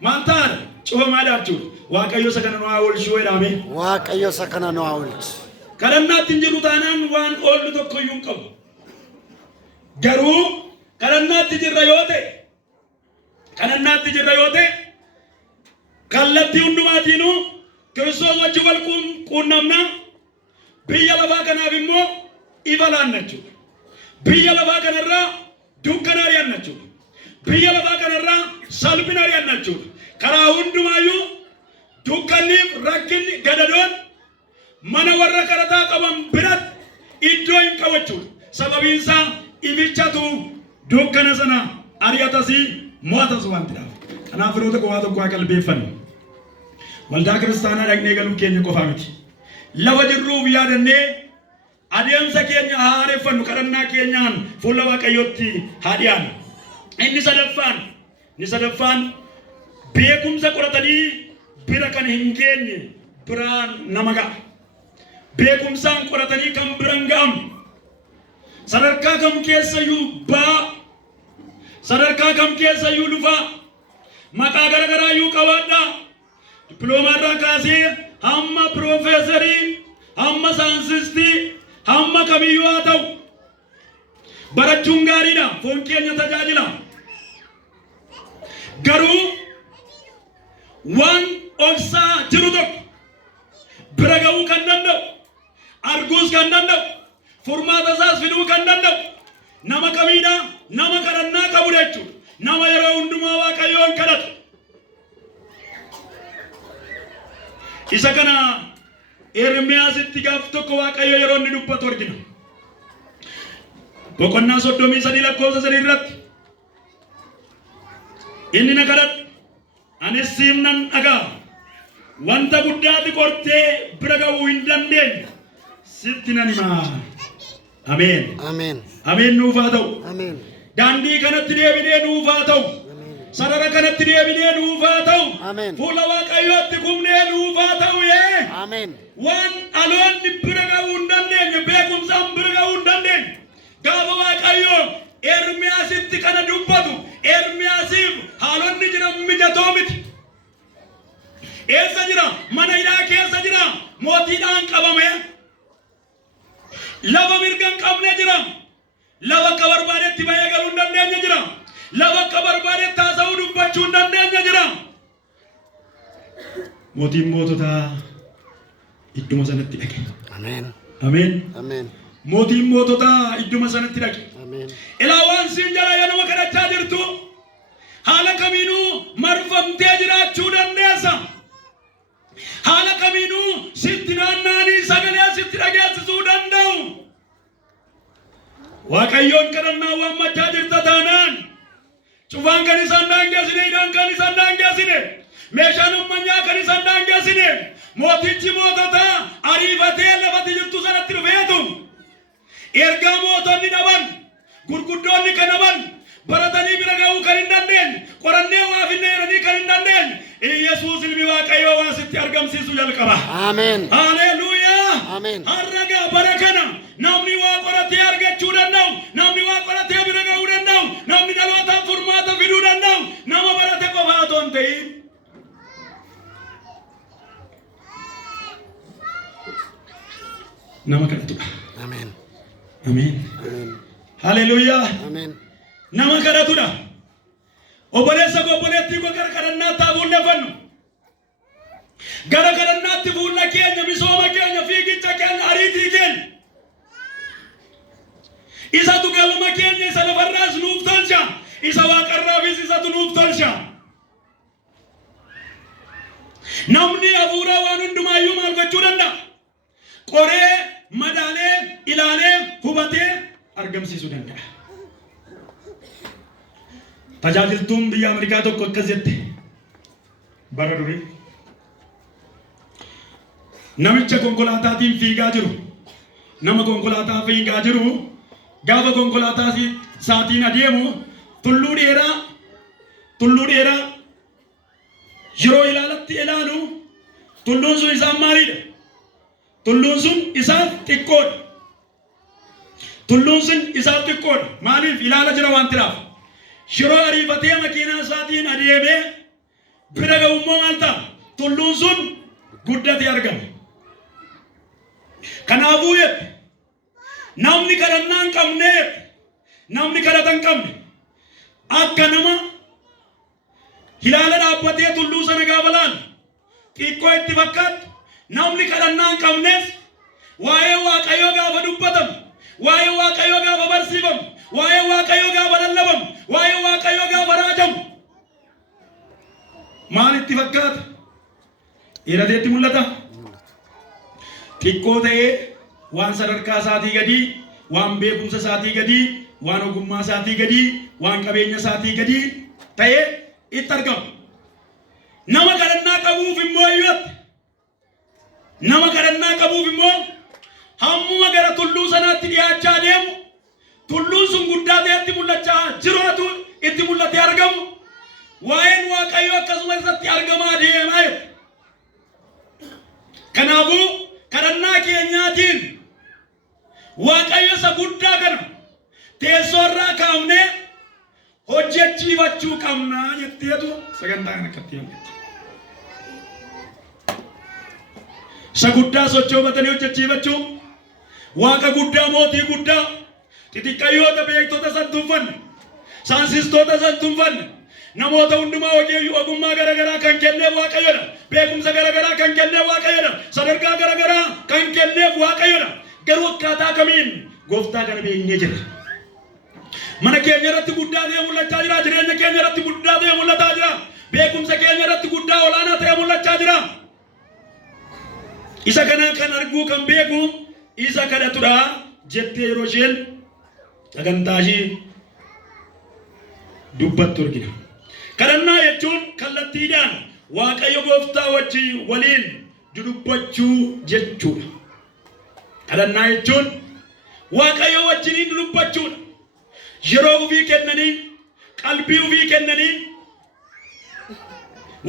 maal ta'an coomaadha jechuudha. Waaqayyo isa kana nu haa oolchu jedhame. Waaqayyo isa kana nu haa oolchu. Kadhannaatti hin jiru taanaan waan oollu tokko iyyuu hin qabu. Garuu kadhannaatti jirra yoo ta'e kadhannaatti jirra yoo ta'e kallattii hundumaatiinuu Kiristoos wajjin wal quunnamna biyya lafaa kanaaf immoo ifa laanna jechuudha. Biyya lafaa kanarraa dukkana ari'anna jechuudha. Biyya lafaa kanarraa salphina ari'anna jechuudha. Karaa hundumaayyuu dukkanniif rakkinni gadadoon mana warra kadhataa qaban biratti iddoo hin qabu jechuudha. Sababiin isaa ibichatu dukkana sana ari'atasii mo'atas waan ta'eef. Kanaaf firoota waa tokko haa qalbeeffannu. Waldaa kiristaanaa dhaqnee galuu keenya qofaa miti. Lafa jirruuf yaadannee adeemsa keenya haa haareffannu kadhannaa keenyaan fuula Waaqayyootti haa dhiyaannu. Inni sadaffaan beekumsa qoratanii bira kan hin geenye biraan nama ga'a. Beekumsaan qoratanii kan biraan ga'amu. Sadarkaa kam keessayyuu baa sadarkaa kam keessayyuu dhufaa maqaa garaagaraayyuu qabaadhaa diploomaarraa kaasee hamma piroofeesarii hamma saayinsistii hamma kamiyyuu haa ta'u barachuun gaariidha foon keenya tajaajila garuu waan dhoksaa jiru tokko bira ga'uu kan danda'u arguus kan danda'u furmaata isaas fiduu kan danda'u nama kamiidha nama kadhannaa qabu jechuudha nama yeroo hundumaa Waaqayyoon kadhatu isa kana Ermiyaasitti gaaf tokko Waaqayyo yeroo inni dubbatu argina. Boqonnaa 33 lakkoofsa 3 irratti inni na kadhadhu anis siif nan dhaga'a wanta guddaati qortee bira ga'uu hin dandeenye sitti nan himaa. Ameen. Ameen. Ameen nuuf haa ta'u. Ameen. Daandii kanatti deebinee nuuf haa ta'u. Sarara kanatti deebinee nuuf haa ta'u. Ameen. Fuula Waaqayyootti kumnee nuuf haa ta'u. Ameen. Waan dhaloonni bira ga'uu hin dandeenye beekumsaan bira ga'uu hin dandeenye gaafa Waaqayyoo Ermiyaasitti kana dubbatu Ermiyaasiif haalonni jiran mijatoo miti. Eessa jira? Mana hidhaa keessa jira. Mootiidhaan qabame. Lafa mirga hin qabne jira. Lafa akka barbaadetti bahee galuu hin dandeenye jira. Lafa akka barbaadetti haasa'uu dubbachuu hin dandeenye jira. Mootiin moototaa idduma sanatti dhaqe. Ameen. Ameen. Ameen. Mootiin moototaa idduma sanatti dhaqe. Ameen. Ilaa waan siin jala yoo nama kadhachaa jirtu haala kamiinuu marfamtee jiraachuu dandeessa. Haala kamiinuu sitti naanna'anii sagalee sitti dhageessisuu danda'u. waaqayyoon kadhannaa waammachaa jirta taanaan cufaan kan isaan daangeessine hidhaan kan isaan daangeessine meeshaan ummanyaa kan isaan daangeessine mootichi moototaa ariifatee lafatti jirtu sanatti dhufeetu ergaa mootonni dhaban gurguddoonni kan dhaban baratanii bira ga'uu kan hin dandeenye qorannee waa finneeranii kan hin dandeenye Yesuus ilmi waaqayyoo waan sitti argamsiisu jalqaba. Ameen. Haleluuyaa. Ameen. Harragaa bara kana namni waa qoratee argachuu danda'u, namni waa qoratee bira ga'uu danda'u, namni dhalootaan furmaata fiduu danda'u, nama barate qofaa otoo hin ta'in. Nama kadhatudha. Ameen. Ameen. Haleluuyaa. Ameen. Nama kadhatudha. Obboleessa obboleettii koo gara kadhannaatti fuullefannu. Gara kadhannaatti fuulla keenya, misooma keenya, fiigicha keenya, ariitii keenya. Isatu galma keenya isa lafarraas nuuf tolcha. Isa waaqarraafis isatu nuuf tolcha. Namni hafuura waan hundumaayyuu maal gochuu danda'a? Qoree, madaalee, ilaalee, hubatee argamsiisuu danda'a. Tajaajiltuun biyya Ameerikaa tokko akkas jette bara durii namicha konkolaataatiin fiigaa jiru nama konkolaataa fiigaa jiru gaafa konkolaataa saatiin adeemu tulluu dheeraa yeroo ilaalu tulluun sun isaan maalidha? Tulluun sun isaaf xiqqoodha. Maaliif ilaala jira waan tiraaf? Yeroo ariifatee makiinaa isaatiin adeemee bira ga'ummoo maal ta'a? Tulluun sun guddatee argama. Kanaafuu namni kadhannaa hin qabne, namni kadhata hin qabne akka nama ilaala dhaabbatee tulluu sana gaafa laalu xiqqoo itti fakkaatu, namni kadhannaa hin qabnes waa'ee waaqayyoo gaafa dubbatamu, waa'ee waaqayyoo gaafa barsiifamu, waa'ee waaqayyoo gaafa lallabamu, waa'ee waaqayyoo gaafa raajamu maal itti fakkaata? Dhiirateetti mul'ata. Xiqqoo ta'ee waan sadarkaa isaatii gadii, waan beekumsa isaatii gadii, waan ogummaa isaatii gadii, waan qabeenya isaatii gadii ta'ee itti argama. Nama kadhannaa qabuuf immoo hammuma gara tulluu sanaatti dhiyaachaa deemu, tulluun sun guddaa ta'etti mul'achaa jirutu itti mul'atee argamu. Waa'een waaqayyoo akkasuma isatti argamaa deemaa jiru. Kanaafuu kadhannaa keenyaatiin waaqayyo isa guddaa kana teessoo irraa kaafnee hojjechiifachuu qabna jetteetu sagantaa kana akkatti hojjette. Isa guddaa sochoofatanii hojjechiifachuu, waaqa guddaa, mootii guddaa, xixiqqayyoota beektota san tunfanne, saansistoota san tunfanne, namoota hundumaa ogummaa garagaraa kan kenneef waaqayyoodha. Beekumsa garagaraa kan kenneef waaqayyoodha. Sadarkaa garagaraa kan kenneef waaqayyoodha. Garuu akkaataa kamiin gooftaa kana beeknee jira. Mana keenya irratti guddaa ta'ee mul'achaa jira. Jireenya keenya irratti guddaa ta'ee mul'ataa jira. Beekumsa keenya irratti guddaa olaanaa ta'ee mul'achaa jira. Isa kana kan arguu kan beeku isa kadhatudha jettee yeroo isheen sagantaa ishee dubbattu argina. Kadhannaa jechuun kallattiidhaan waaqayyo gooftaa waliin dudubbachuu jechuudha. Kadhannaa jechuun waaqayyo wajjiniin dudubbachuudha. Yeroo ofii kennanii, qalbii ofii kennanii,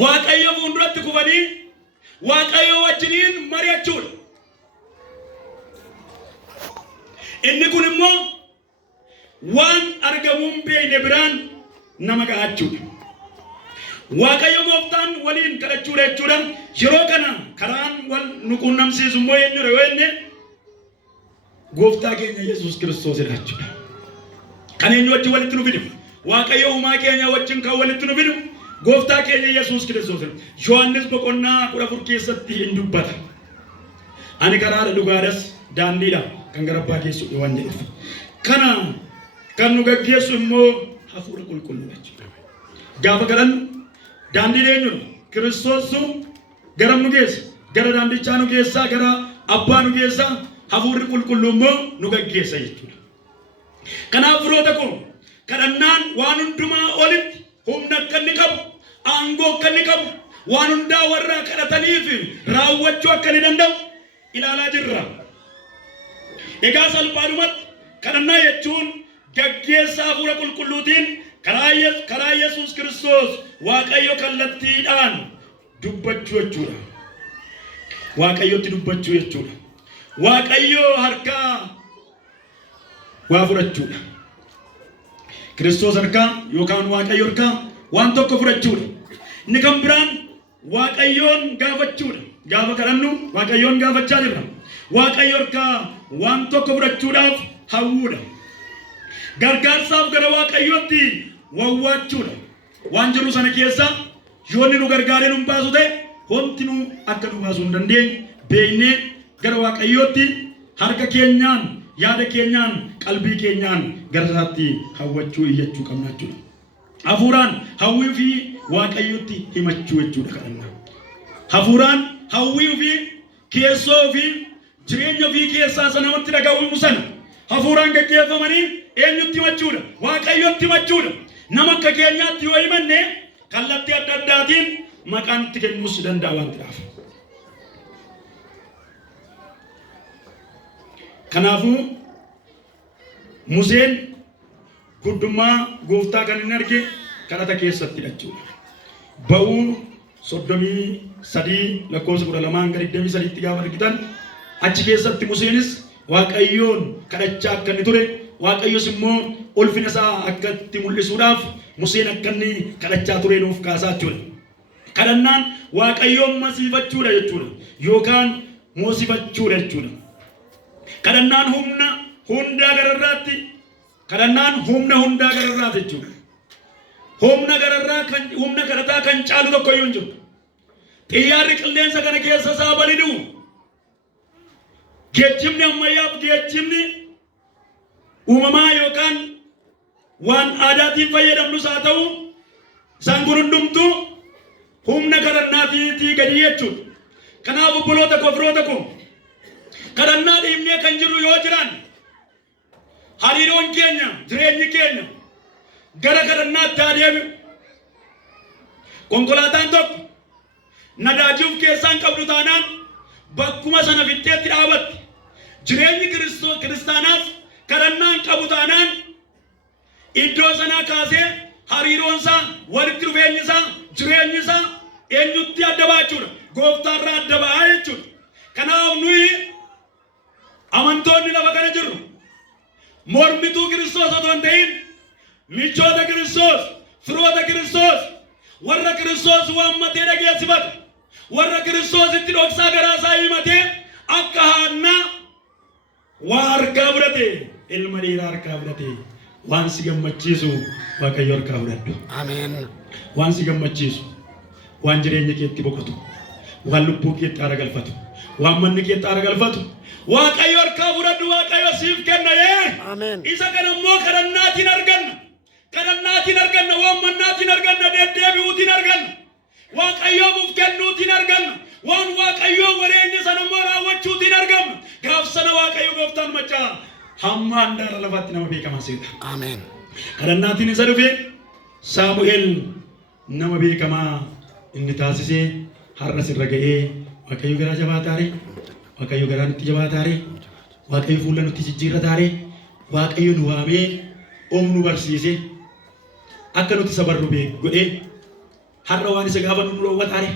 waaqayyo fuulduratti kufanii, waaqayyo wajjiniin mari'achuudha. Inni kun immoo waan argamuun beekne biraan nama ga'achuudha. Waaqayyo gooftaan waliin kadhachuudha jechuudha. Yeroo kana karaan wal nu quunnamsiisu immoo eenyudha yoo jenne gooftaa keenya Yesuus Kiristoosidha jechuudha. Kan eenyu wajjin walitti nu fidu? Waaqayyo uumaa keenya wajjin kan walitti nu fidu gooftaa keenya Yesuus Kiristoosidha. Yohaannis boqonnaa 14 keessatti hin dubbata. Ani karaadha, dhugaadhas, daandiidha kan gara abbaa geessu waan jedheef. Kana kan nu gaggeessu immoo hafuura qulqulluudha jechuudha. Gaafa galan daandii eenyudha? Kiristoos gara nu geessa, gara daandichaa nu geessa, gara abbaa nu geessa, hafuurri qulqulluun immoo nu gaggeessa jechuudha. Kanaaf firoota koo kadhannaan waan hundumaa olitti humna akka inni qabu, aangoo akka inni qabu, waan hundaa warra kadhataniif raawwachuu akka inni danda'u ilaalaa jirra. Egaa salphaadhumatti kadhannaa jechuun gaggeessaa hafuura qulqulluutiin karaa Yesuus Kiristoos Waaqayyo kallattiidhaan dubbachuu jechuudha. Waaqayyotti dubbachuu jechuudha. Waaqayyo harkaa waa fudhachuudha. Kiristoos harkaa yookaan Waaqayyo harkaa waan tokko fudhachuudha. Inni kan biraan Waaqayyoon gaafachuudha. Gaafa kadhannu Waaqayyoon gaafachaa jirra. Waaqayyo harkaa waan tokko fudhachuudhaaf hawwuudha. Gargaarsaaf gara Waaqayyootti wawwaachuudha. Waan jiru sana keessa yoonni nu gargaaree nu baasu ta'e homti nu akka nu baasuu hin dandeenye beeknee gara Waaqayyootti harka keenyaan, yaada keenyaan, qalbii keenyaan gara isaatti hawwachuu iyyachuu qabna jechuudha. Hafuuraan hawwii fi Waaqayyootti himachuu jechuudha kadhannaa. Hafuuraan hawwii fi keessoo fi jireenya fi keessaa sana namatti dhaga'uu sana hafuuraan gaggeeffamanii eenyutti himachuudha? Waaqayyootti himachuudha. Nama akka keenyaatti yoo himanne kallattii adda addaatiin maqaan itti kennuus danda'a waan ta'eef. Kanaafuu Museen guddummaa gooftaa kan inni arge kadhata keessatti jechuudha. Ba'uu 33 lakkoofsa 12 hanga 23 gaafa argitan achi keessatti Museenis Waaqayyoon kadhachaa akka inni ture, Waaqayyos immoo ulfina isaa akka itti mul'isuudhaaf Museen akka inni kadhachaa ture nuuf kaasaa jechuudha. Kadhannaan Waaqayyoon masiifachuudha jechuudha yookaan moosifachuudha jechuudha. Kadhannaan humna hundaa gararraatti jechuudha. Humna kadhataa kan caalu tokko iyyuu hin jiru. Xiyyaarri qilleensa kana keessa isaa balidu. Geejjibni ammayyaaf geejjibni uumamaa yookaan waan aadaatiin fayyadamnus haa ta'u isaan kun hundumtuu humna kadhannaatii gadi jechuudha. Kanaaf obboloota koo firoota koo kadhannaa dhiibnee kan jiru yoo jiran hariiroon keenya, jireenyi keenya gara kadhannaatti haa deebi'u. Konkolaataan tokko nadaajiif keessaan qabdu taanaan bakkuma sana fixxeetti dhaabatti. Jireenyi kiristaanaaf kadhannaan qabu taanaan iddoo sanaa kaasee hariiroon isaa, walitti dhufeenyi isaa, jireenyi isaa eenyutti adda baachuudha? Gooftaarraa adda ba'aa jechuudha. Kanaaf nuyi amantoonni lafa kana jirru mormituu Kiristoos otoo hin ta'in michoota Kiristoos, firoota Kiristoos, warra Kiristoos waammatee dhageessifatu, warra Kiristoositti dhoksaa garaasaa himatee akka Haannaa waa harkaa fudhate, ilma dhiiraa harkaa fudhate waan si gammachiisu Waaqayyo harkaa fudhadhu. Ameen. Waan si gammachiisu, waan jireenya keetti boqotu, waan lubbuu keetti aara galfatu, waan manni keetti aara galfatu Waaqayyo harkaa fudhadhu. Waaqayyo siif kenna. Ameen. Isa kana immoo kadhannaatiin arganna. Waan mannaatiin arganna, deddeebi'uutiin arganna. Waaqayyoof uf kennuutiin arganna. Waan Waaqayyoo wareenya sana immoo raawwachuutiin argamna. Gaaf sana Waaqayyo gooftaan machaa hamma handaara lafaatti nama beekamaa seeta. Ameen. Kadhannaatiin isa dhufe Saamu'eel nama beekamaa inni taasisee har'a sirra ga'ee Waaqayyo garaa jabaa taare, Waaqayyo garaa nutti jabaa taare, Waaqayyo fuula nutti jijjiirra taare, Waaqayyo nu waamee nu barsiise akka nuti sabarru godhee har'a waan isa gaafa nu dhoowwa taare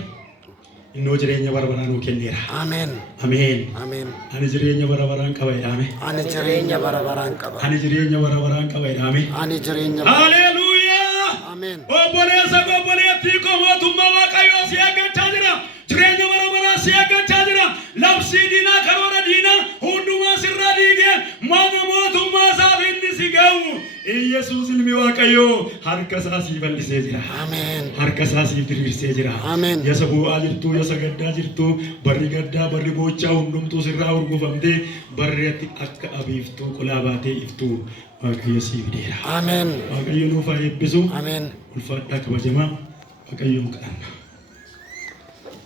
innoo jireenya bara baraan nuu kenneera. Ameen. Ameen. Ameen. Ani jireenya bara baraan qaba jedhame. Ani jireenya bara baraan qaba. Ani jireenya bara baraan qaba jedhame. Ani jireenya. Haleluuyaa. Ameen. Obboleessa obboleettii koo mootummaa Waaqayyoo si eeggachaa jira. Jireenya bara baraan si eeggachaa jira. Labsii diinaa karoora diinaa hundumaa sirraa diigee mana mootummaa isaaf inni si ga'u. Yesuus ilmi Waaqayyoo harka isaa siif bal'isee jira. Ameen. Harka isaa siif diriirsee jira. Ameen. Yasa bu'aa jirtu, yasa gaddaa jirtu, barri gaddaa, barri boochaa hundumtuu sirraa urgufamtee barri ati akka abiiftuu qolaa baatee iftuu Waaqayyo siif deera. Ameen. Waaqayyo nuuf haa eebbisu. Ameen. Ulfaadhaa kabajamaa Waaqayyoon kadhanna.